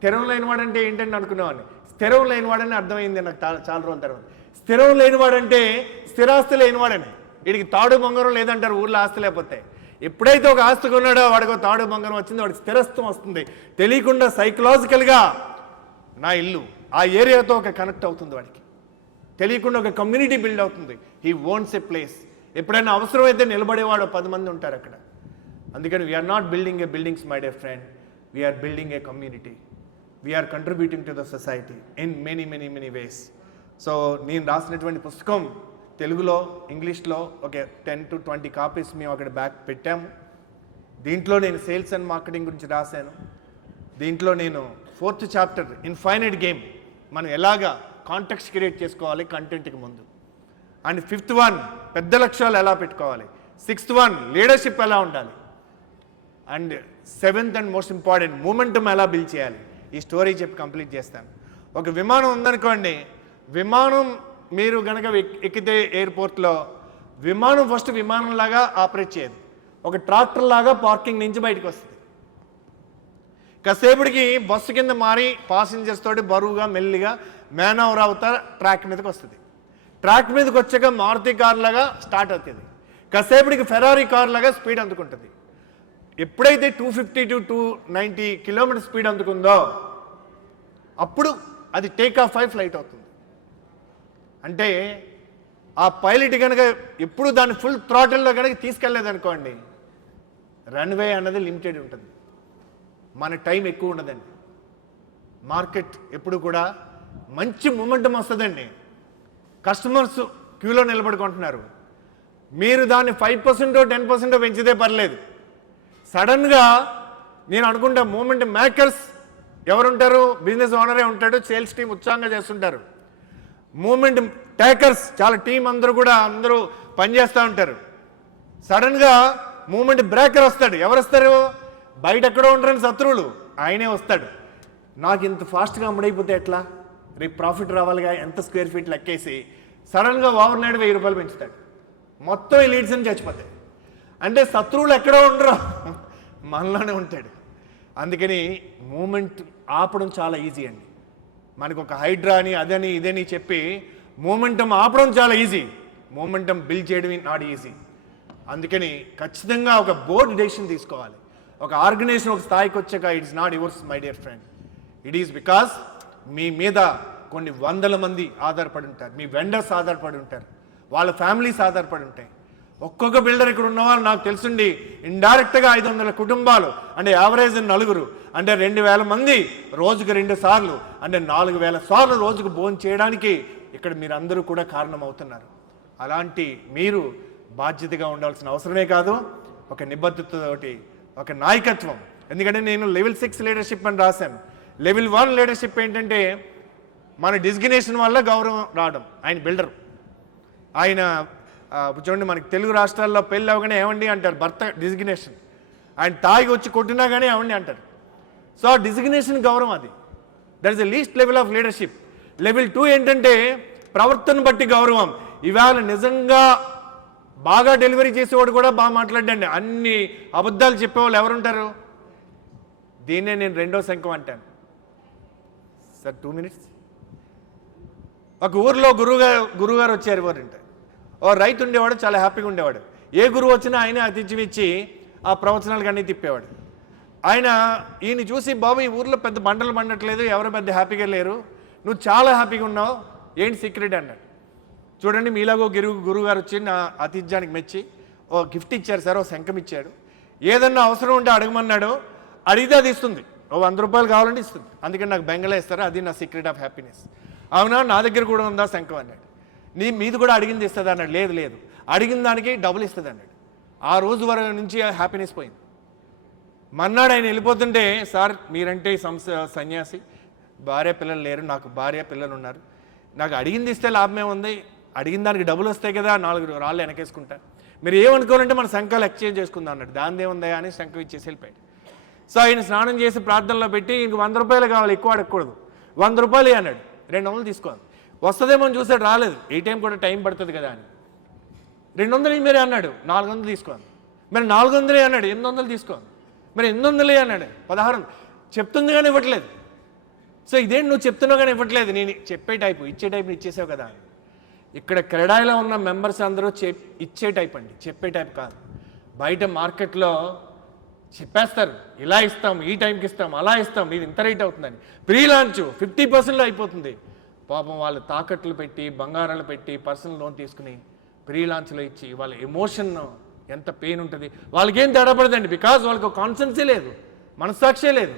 తెరం లేనివాడంటే ఏంటంటే అనుకునేవాడిని, స్థిరం లేనివాడని అర్థమైంది నాకు చాలా రోజుల తర్వాత. స్థిరం లేనివాడంటే స్థిరాస్తి లేనివాడని. వీడికి తాడు బంగారం లేదంటారు ఊర్లో ఆస్తి లేకపోతే. ఎప్పుడైతే ఒక ఆస్తి కొన్నాడో వాడికి తాడు బంగారం వచ్చింది, వాడికి స్థిరత్వం వస్తుంది. తెలియకుండా సైకలాజికల్గా నా ఇల్లు ఆ ఏరియాతో ఒక కనెక్ట్ అవుతుంది, వాడికి తెలియకుండా ఒక కమ్యూనిటీ బిల్డ్ అవుతుంది. He owns a place. ఎప్పుడైనా అవసరమైతే నిలబడేవాడు 10 మంది ఉంటారు అక్కడ. అందుకని we're not building a buildings my dear friend, we're building a community. We're contributing to the society in many ways. So నేను రాసినటువంటి పుస్తకం తెలుగులో, ఇంగ్లీష్లో ఒక 10 to 20 కాపీస్ మేము అక్కడ బ్యాక్ పెట్టాము. దీంట్లో నేను సేల్స్ అండ్ మార్కెటింగ్ గురించి రాశాను. దీంట్లో నేను 4th చాప్టర్ ఇన్ఫైనైట్ గేమ్, మనం ఎలాగా కాంటెక్స్ట్ క్రియేట్ చేసుకోవాలి కంటెంట్కి ముందు. అండ్ 5th one పెద్ద లక్ష్యాలు ఎలా పెట్టుకోవాలి. 6th one లీడర్షిప్ ఎలా ఉండాలి. And 7th and most important momentum ఎలా బిల్డ్ చేయాలి. ఈ స్టోరీ చెప్పి కంప్లీట్ చేస్తాను. ఒక విమానం ఉందనుకోండి, విమానం మీరు కనుక ఎక్కితే ఎయిర్పోర్ట్లో విమానం ఫస్ట్ విమానంలాగా ఆపరేట్ చేయదు, ఒక ట్రాక్టర్ లాగా పార్కింగ్ నుంచి బయటకు వస్తుంది. కాసేపటికి బస్సు కింద మారి పాసింజర్స్ తోటి బరువుగా మెల్లిగా మేనవర్ అవుతా ట్రాక్ మీదకి వస్తుంది. ట్రాక్ మీదకి వచ్చాక మారుతి కార్ లాగా స్టార్ట్ అవుతుంది. కాసేపటికి ఫెరారీ కార్ లాగా స్పీడ్ అందుకుంటుంది. ఎప్పుడైతే 250 to 290 కిలోమీటర్ స్పీడ్ అందుకుందో అప్పుడు అది టేక్ ఆఫ్ అయి ఫ్లైట్ అవుతుంది. అంటే ఆ పైలట్ కనుక ఎప్పుడు దాన్ని ఫుల్ థ్రాటిల్లో కనుక తీసుకెళ్లేదనుకోండి, రన్వే అన్నది లిమిటెడ్ ఉంటుంది, మన టైం ఎక్కువ ఉండదండి. మార్కెట్ ఎప్పుడు కూడా మంచి మూమెంటం వస్తుందండి. కస్టమర్స్ క్యూలో నిలబడుకుంటున్నారు, మీరు దాన్ని 5% 10% పెంచితే పర్లేదు. సడన్గా నేను అనుకుంటా మూమెంట్ మేకర్స్ ఎవరుంటారు, బిజినెస్ ఓనరే ఉంటాడు, సేల్స్ టీం ఉత్సాహంగా చేస్తుంటారు. మూమెంట్ టేకర్స్ చాలా టీం అందరూ పనిచేస్తూ ఉంటారు. సడన్గా మూమెంట్ బ్రేకర్ వస్తాడు. ఎవరు వస్తారు, బయట ఎక్కడో ఉంటారని శత్రువులు, ఆయనే వస్తాడు. నాకు ఇంత ఫాస్ట్గా అమ్ముడైపోతే ఎట్లా, రేపు ప్రాఫిట్ రావాలిగా ఎంత స్క్వేర్ ఫీట్ లెక్కేసి సడన్గా ఓవర్ నైట్ 1000 రూపాయలు పెంచుతాడు, మొత్తం ఈ లీడ్స్ అని చచ్చిపోతాయి. అంటే శత్రువులు ఎక్కడో ఉండరు, మనలోనే ఉంటాడు. అందుకని మూమెంట్ ఆపడం చాలా ఈజీ అండి. మనకు ఒక హైడ్రా అని అదని ఇదని చెప్పి మూమెంటం ఆపడం చాలా ఈజీ, మూమెంటం బిల్డ్ చేయడం నాట్ ఈజీ. అందుకని ఖచ్చితంగా ఒక బోర్డ్ డెసిషన్ తీసుకోవాలి. ఒక ఆర్గనైజేషన్ ఒక స్థాయికి వచ్చాక it's not yours my dear friend, it is because మీ మీద కొన్ని వందల మంది ఆధారపడి ఉంటారు, మీ వెండర్స్ ఆధారపడి ఉంటారు, వాళ్ళ ఫ్యామిలీస్ ఆధారపడి ఉంటాయి. ఒక్కొక్క బిల్డర్ ఇక్కడ ఉన్న వాళ్ళు నాకు తెలుసుండి ఇండైరెక్ట్గా 500 కుటుంబాలు అంటే యావరేజ్ 4, అంటే 2000 మంది రోజుకు 2 సార్లు అంటే 4000 సార్లు రోజుకు భోజనం చేయడానికి ఇక్కడ మీరు అందరూ కూడా కారణం అవుతున్నారు. అలాంటి మీరు బాధ్యతగా ఉండాల్సిన అవసరమే కాదు, ఒక నిబద్ధతతోటి ఒక నాయకత్వం. ఎందుకంటే నేను లెవెల్ 6 లీడర్షిప్ అని రాశాను. లెవెల్ 1 లీడర్షిప్ ఏంటంటే మన డిజిగ్నేషన్ వల్ల గౌరవం రావడం. ఆయన బిల్డర్, ఆయన చూడండి మనకి తెలుగు రాష్ట్రాల్లో పెళ్ళి అవగానే ఏమండి అంటారు, భర్త డిజిగ్నేషన్. ఆయన తాగి వచ్చి కొట్టినా కానీ ఏమండి అంటారు. సో డిజిగ్నేషన్ గౌరవం, అది that is the least level of leadership. Level 2 ఏంటంటే ప్రవర్తన బట్టి గౌరవం. ఇవాళ నిజంగా బాగా డెలివరీ చేసేవాడు కూడా బాగా మాట్లాడండి, అన్ని అబద్ధాలు చెప్పేవాళ్ళు ఎవరుంటారు? దీన్నే నేను 2వ శంఖం అంటాను. Sir 2 minutes. ఒక ఊర్లో గురువుగారు వచ్చారు. ఎవరంటే ఓ రైతు ఉండేవాడు, చాలా హ్యాపీగా ఉండేవాడు. ఏ గురువు వచ్చినా ఆయన అతిథ్యం ఇచ్చి ఆ ప్రవచనాలకు అన్నీ తిప్పేవాడు. ఈయన చూసి, బాబు ఈ ఊర్లో పెద్ద బండలు పండట్లేదు, ఎవరు పెద్ద హ్యాపీగా లేరు, నువ్వు చాలా హ్యాపీగా ఉన్నావు, ఏంటి సీక్రెట్ అన్నాడు. చూడండి మీలాగో గురువుగారు వచ్చి నా ఆతిథ్యానికి మెచ్చి ఓ గిఫ్ట్ ఇచ్చారు సార్, ఓ శంఖం ఇచ్చాడు, ఏదన్నా అవసరం ఉంటే అడగమన్నాడు, అడిగితే అది ఇస్తుంది, ఓ 100 రూపాయలు కావాలంటే ఇస్తుంది, అందుకని నాకు బెంగళ ఇస్తారు, అది నా సీక్రెట్ ఆఫ్ హ్యాపీనెస్. అవునా, నా దగ్గర కూడా ఉందా శంఖం అన్నాడు. మీది కూడా అడిగింది ఇస్తుంది అన్నాడు. లేదు అడిగిన దానికి డబ్బులు ఇస్తుంది అన్నాడు. ఆ రోజు వరకు నుంచి హ్యాపీనెస్ పోయింది. మన్నాడు ఆయన వెళ్ళిపోతుంటే, సార్ మీరంటే సన్యాసి, భార్య పిల్లలు లేరు, నాకు భార్య పిల్లలు ఉన్నారు, నాకు అడిగింది ఇస్తే లాభమే ఉంది, అడిగిన దానికి డబ్బులు వస్తాయి కదా, 4 రాళ్ళు వెనకేసుకుంటా, మీరు ఏమనుకోవాలంటే మన శంఖాలు ఎక్స్చేంజ్ చేసుకుందాం అన్నాడు. దాని ఏముందా అని శంఖం ఇచ్చేసి వెళ్ళిపోయాడు. సో ఆయన స్నానం చేసి ప్రార్థనలో పెట్టి ఇంక 100 రూపాయలు కావాలి, ఎక్కువ అడగకూడదు, 100 రూపాయలు అన్నాడు. 200 తీసుకోవాలి, వస్తుందేమో అని చూసాడు, రాలేదు, ఏ టైం కూడా టైం పడుతుంది కదా అని. 200 మీరే అన్నాడు, 400 తీసుకోవాలి. మరి 400 అన్నాడు, 800 తీసుకోవాలి. మరి 800 అన్నాడు, 1600 చెప్తుంది కానీ ఇవ్వట్లేదు. సో ఇదేంటి నువ్వు చెప్తున్నావు కానీ ఇవ్వట్లేదు, నేను చెప్పే టైపు ఇచ్చే టైపు ఇచ్చేసావు కదా. ఇక్కడ క్రెడాయిలో ఉన్న మెంబర్స్ అందరూ ఇచ్చే టైప్ అండి, చెప్పే టైప్ కాదు. బయట మార్కెట్లో చెప్పేస్తారు, ఇలా ఇస్తాం, ఈ టైంకి ఇస్తాం, అలా ఇస్తాం, ఇది ఇంత రేట్ అవుతుందని. ప్రీ లాంచ్ 50%లో అయిపోతుంది. పాపం వాళ్ళు తాకట్లు పెట్టి, బంగారాలు పెట్టి, పర్సనల్ లోన్ తీసుకుని ప్రీ లాంచ్లో ఇచ్చి వాళ్ళ ఎమోషన్ ఎంత పెయిన్ ఉంటుంది. వాళ్ళకి ఏం తేడా పడదండి, బికాజ్ వాళ్ళకి కాన్సెన్సే లేదు, మనస్సాక్షే లేదు.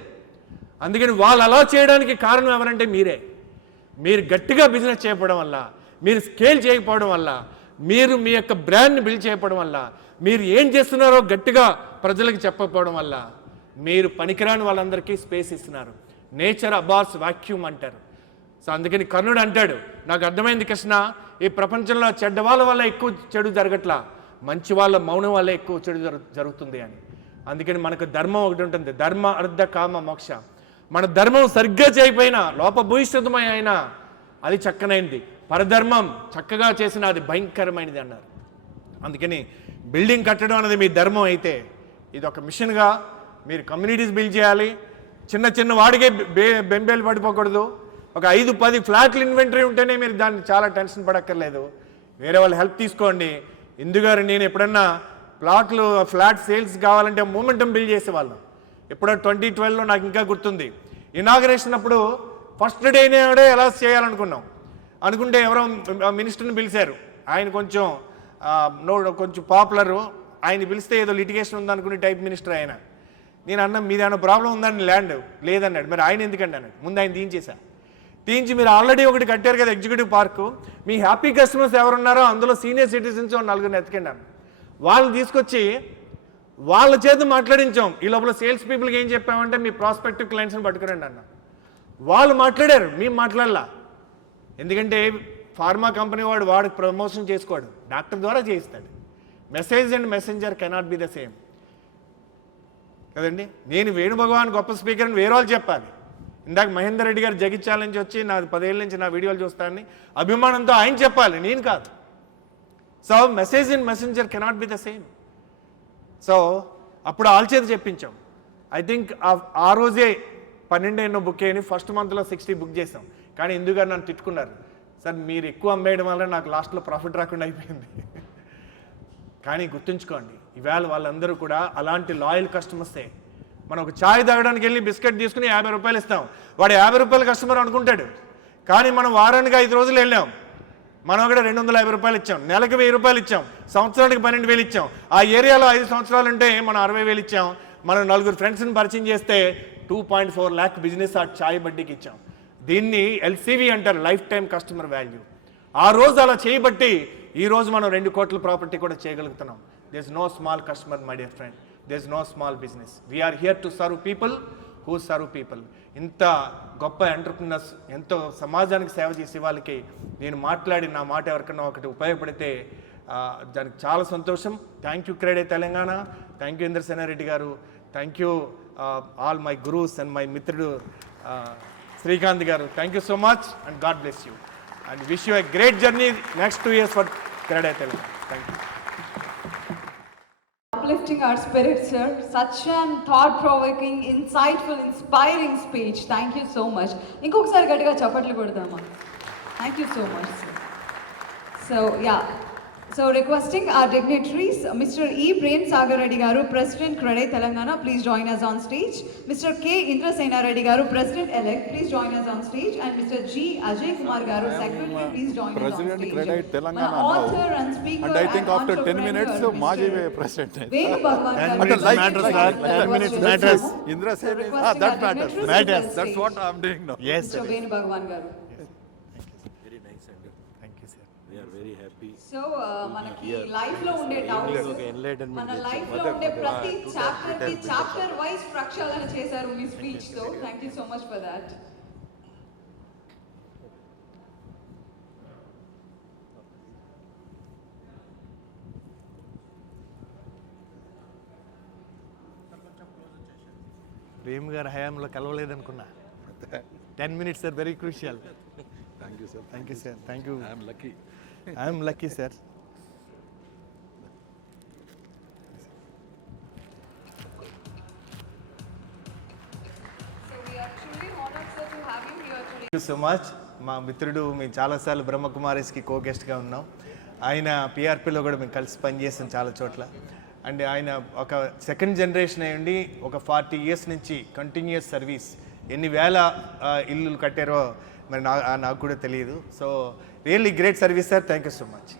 అందుకని వాళ్ళు అలా చేయడానికి కారణం ఎవరంటే మీరే. మీరు గట్టిగా బిజినెస్ చేయకపోవడం వల్ల, మీరు స్కేల్ చేయకపోవడం వల్ల, మీరు మీ యొక్క బ్రాండ్ని బిల్డ్ చేయకపోవడం వల్ల, మీరు ఏం చేస్తున్నారో గట్టిగా ప్రజలకు చెప్పకపోవడం వల్ల మీరు పనికిరాని వాళ్ళందరికీ స్పేస్ ఇస్తున్నారు. నేచర్ అబార్స్ వాక్యూమ్ అంటారు. సో అందుకని కర్ణుడు అంటాడు, నాకు అర్థమైంది కృష్ణ, ఈ ప్రపంచంలో చెడ్డ వాళ్ళ వల్ల ఎక్కువ చెడు జరగట్లా, మంచి వాళ్ళ మౌనం వల్ల ఎక్కువ చెడు జరుగుతుంది అని. అందుకని మనకు ధర్మం ఒకటి ఉంటుంది, ధర్మ అర్థ కామ మోక్ష. మన ధర్మం సరిగ్గా చేయకపోయినా, లోపభూయిష్టమై అయినా అది చక్కనైంది, పరధర్మం చక్కగా చేసిన అది భయంకరమైనది అన్నారు. అందుకని బిల్డింగ్ కట్టడం అనేది మీ ధర్మం అయితే, ఇది ఒక మిషన్గా మీరు కమ్యూనిటీస్ బిల్డ్ చేయాలి. చిన్న వాడికే బెంబేలు పడిపోకూడదు. ఒక 5-10 ఫ్లాట్లు ఇన్వెంటరీ ఉంటేనే మీరు దాన్ని చాలా టెన్షన్ పడక్కర్లేదు. వేరే వాళ్ళ హెల్ప్ తీసుకోండి. ఇందుగారు నేను ఎప్పుడన్నా ఫ్లాట్ సేల్స్ కావాలంటే మూమెంటం బిల్డ్ చేసేవాళ్ళం. ఎప్పుడో 2012లో నాకు ఇంకా గుర్తుంది. ఇనాగరేషన్ అప్పుడు ఫస్ట్ డేనే ఎలా చేయాలనుకున్నాం. అనుకుంటే ఎవరో మినిస్టర్ని పిలిచారు. ఆయన కొంచెం పాపులరు. ఆయన పిలిస్తే ఏదో లిటిగేషన్ ఉందనుకునే టైప్ మినిస్టర్ ఆయన. నేను అన్నా మీది ఏమైనా ప్రాబ్లం ఉందని, ల్యాండ్ లేదన్నాడు. మరి ఆయన ఎందుకండి అన్నాడు. ముందు ఆయన తీయించి మీరు ఆల్రెడీ ఒకటి కట్టారు కదా ఎగ్జిక్యూటివ్ పార్కు, మీ హ్యాపీ కస్టమర్స్ ఎవరున్నారో అందులో సీనియర్ సిటిజన్స్ 4 ఎత్తుకండి అన్న. వాళ్ళని తీసుకొచ్చి వాళ్ళ చేత మాట్లాడించాం. ఈ లోపల సేల్స్ పీపుల్కి ఏం చెప్పామంటే మీ ప్రాస్పెక్టివ్ క్లయింట్స్ని పట్టుకురండి అన్న. వాళ్ళు మాట్లాడారు, మేము మాట్లాడలా. ఎందుకంటే ఫార్మా కంపెనీ వాడు ప్రమోషన్ చేసుకోడు, డాక్టర్ ద్వారా చేయిస్తాడు. Message and messenger cannot be the same కదండి. నేను వేణుభగవాన్ గొప్ప స్పీకర్ అని వేరే వాళ్ళు చెప్పాలి. ఇందాక మహేందర్ రెడ్డి గారు జగిత్యాల నుంచి వచ్చి నా 10 ఏళ్ళ నుంచి నా వీడియోలు చూస్తానని అభిమానంతో ఆయన చెప్పాలి, నేను కాదు. So message in messenger cannot be the same. So అప్పుడు ఆల్చేత చెప్పించాం. ఐ థింక్ ఆ రోజే 12 ఎన్నో బుక్ అయ్యి ఫస్ట్ మంత్లో 60 బుక్ చేసాం. కానీ ఎందుకు నన్ను తిట్టుకున్నారు, సార్ మీరు ఎక్కువ అమ్మేయడం వల్ల నాకు లాస్ట్లో ప్రాఫిట్ రాకుండా అయిపోయింది. కానీ గుర్తుంచుకోండి, ఇవాళ వాళ్ళందరూ కూడా అలాంటి లాయల్ కస్టమర్సే. మనం ఒక ఛాయ్ తాగడానికి వెళ్ళి బిస్కెట్ తీసుకుని 50 రూపాయలు ఇస్తాం, వాడు 50 రూపాయల కస్టమర్ అనుకుంటాడు. కానీ మనం వారానికి 5 రోజులు వెళ్ళాం, మనం అక్కడ 250 రూపాయలు ఇచ్చాం, నెలకు 1000 రూపాయలు ఇచ్చాం, సంవత్సరానికి 12,000 ఇచ్చాం. ఆ ఏరియాలో 5 సంవత్సరాలు ఉంటే మనం 60,000 ఇచ్చాం. మనం 4 ఫ్రెండ్స్ని పరిచయం చేస్తే 2.4 lakh బిజినెస్ ఆ ఛాయ్ బడ్డీకి ఇచ్చాం. దీన్ని ఎల్సివి అంటారు, లైఫ్ టైం కస్టమర్ వాల్యూ. ఆ రోజు అలా చేయబట్టి ఈ రోజు మనం 2 కోట్ల ప్రాపర్టీ కూడా చేయగలుగుతున్నాం. There is no small customer my dear friend, there is no small business. We are here to serve people who serve people. ఇంత గొప్ప ఎంటర్ప్రినర్స్, ఎంతో సమాజానికి సేవ చేసే వాళ్ళకి నేను మాట్లాడి నా మాట ఎవరికన్నా ఒకటి ఉపయోగపడితే దానికి చాలా సంతోషం. Thank you CREDAI Telangana, thank you Indrasena Reddy గారు, thank you all my gurus and my మిత్రుడు శ్రీకాంత్ గారు. Thank you so much and god bless you and wish you a great journey next 2 years for Crede Telangana. Thank you. Uplifting our spirits, sir. Such an thought-provoking, insightful, inspiring speech. Thank you so much. Inkokasari gatiga chapatlu kodama. Thank you so much, sir. So yeah. So requesting our dignitaries, Mr. E. Prem Sagar Reddy Garu, President Crede Telangana, please join us on stage. Mr. K. Indrasena Reddy Garu, President-elect, please join us on stage. And Mr. G. Ajay Kumar Garu, Secretary, please join us on President stage. Crede Telangana Mana author and speaker and I think after 10 minutes, entrepreneur, Maji Mr. President. Venu Bhagwan 10 Garu. minutes like- matters, like- sir. like- 10 minutes matters. Indra So said, requesting that our matters. dignitaries Matters. to the That's what stage. I'm doing now. Yes, Mr. sir. Venu Bhagwan Garu. Very nice and Thank you, sir. we are very happy. So మనకి life లో ఉండే doubts, మన life లో ఉండే ప్రతి chapter కి chapter wise ప్రక్షాళన చేశారు మీ స్పీచ్ తో. Thank you so much for that. Prem గారు హయాంలో కలవలేదనుకున్నా. 10 minutes are very crucial. Thank you, sir. Thank you, sir. Thank you. I'm lucky. I am lucky, sir. So we are truly honored, sir, to have you here today. Thank you so much. మా మిత్రుడు మేము చాలాసార్లు బ్రహ్మకుమారిస్కి కో-గెస్ట్గా ఉన్నాం. ఆయన పిఆర్పిలో కూడా మేము కలిసి పనిచేసాం చాలా చోట్ల. అండ్ ఆయన ఒక సెకండ్ జనరేషన్ అయ్యండి, ఒక 40 years నుంచి కంటిన్యూస్ సర్వీస్. ఎన్ని వేల ఇల్లులు కట్టారో మరి నాకు కూడా తెలియదు. So really great service sir. Thank you so much.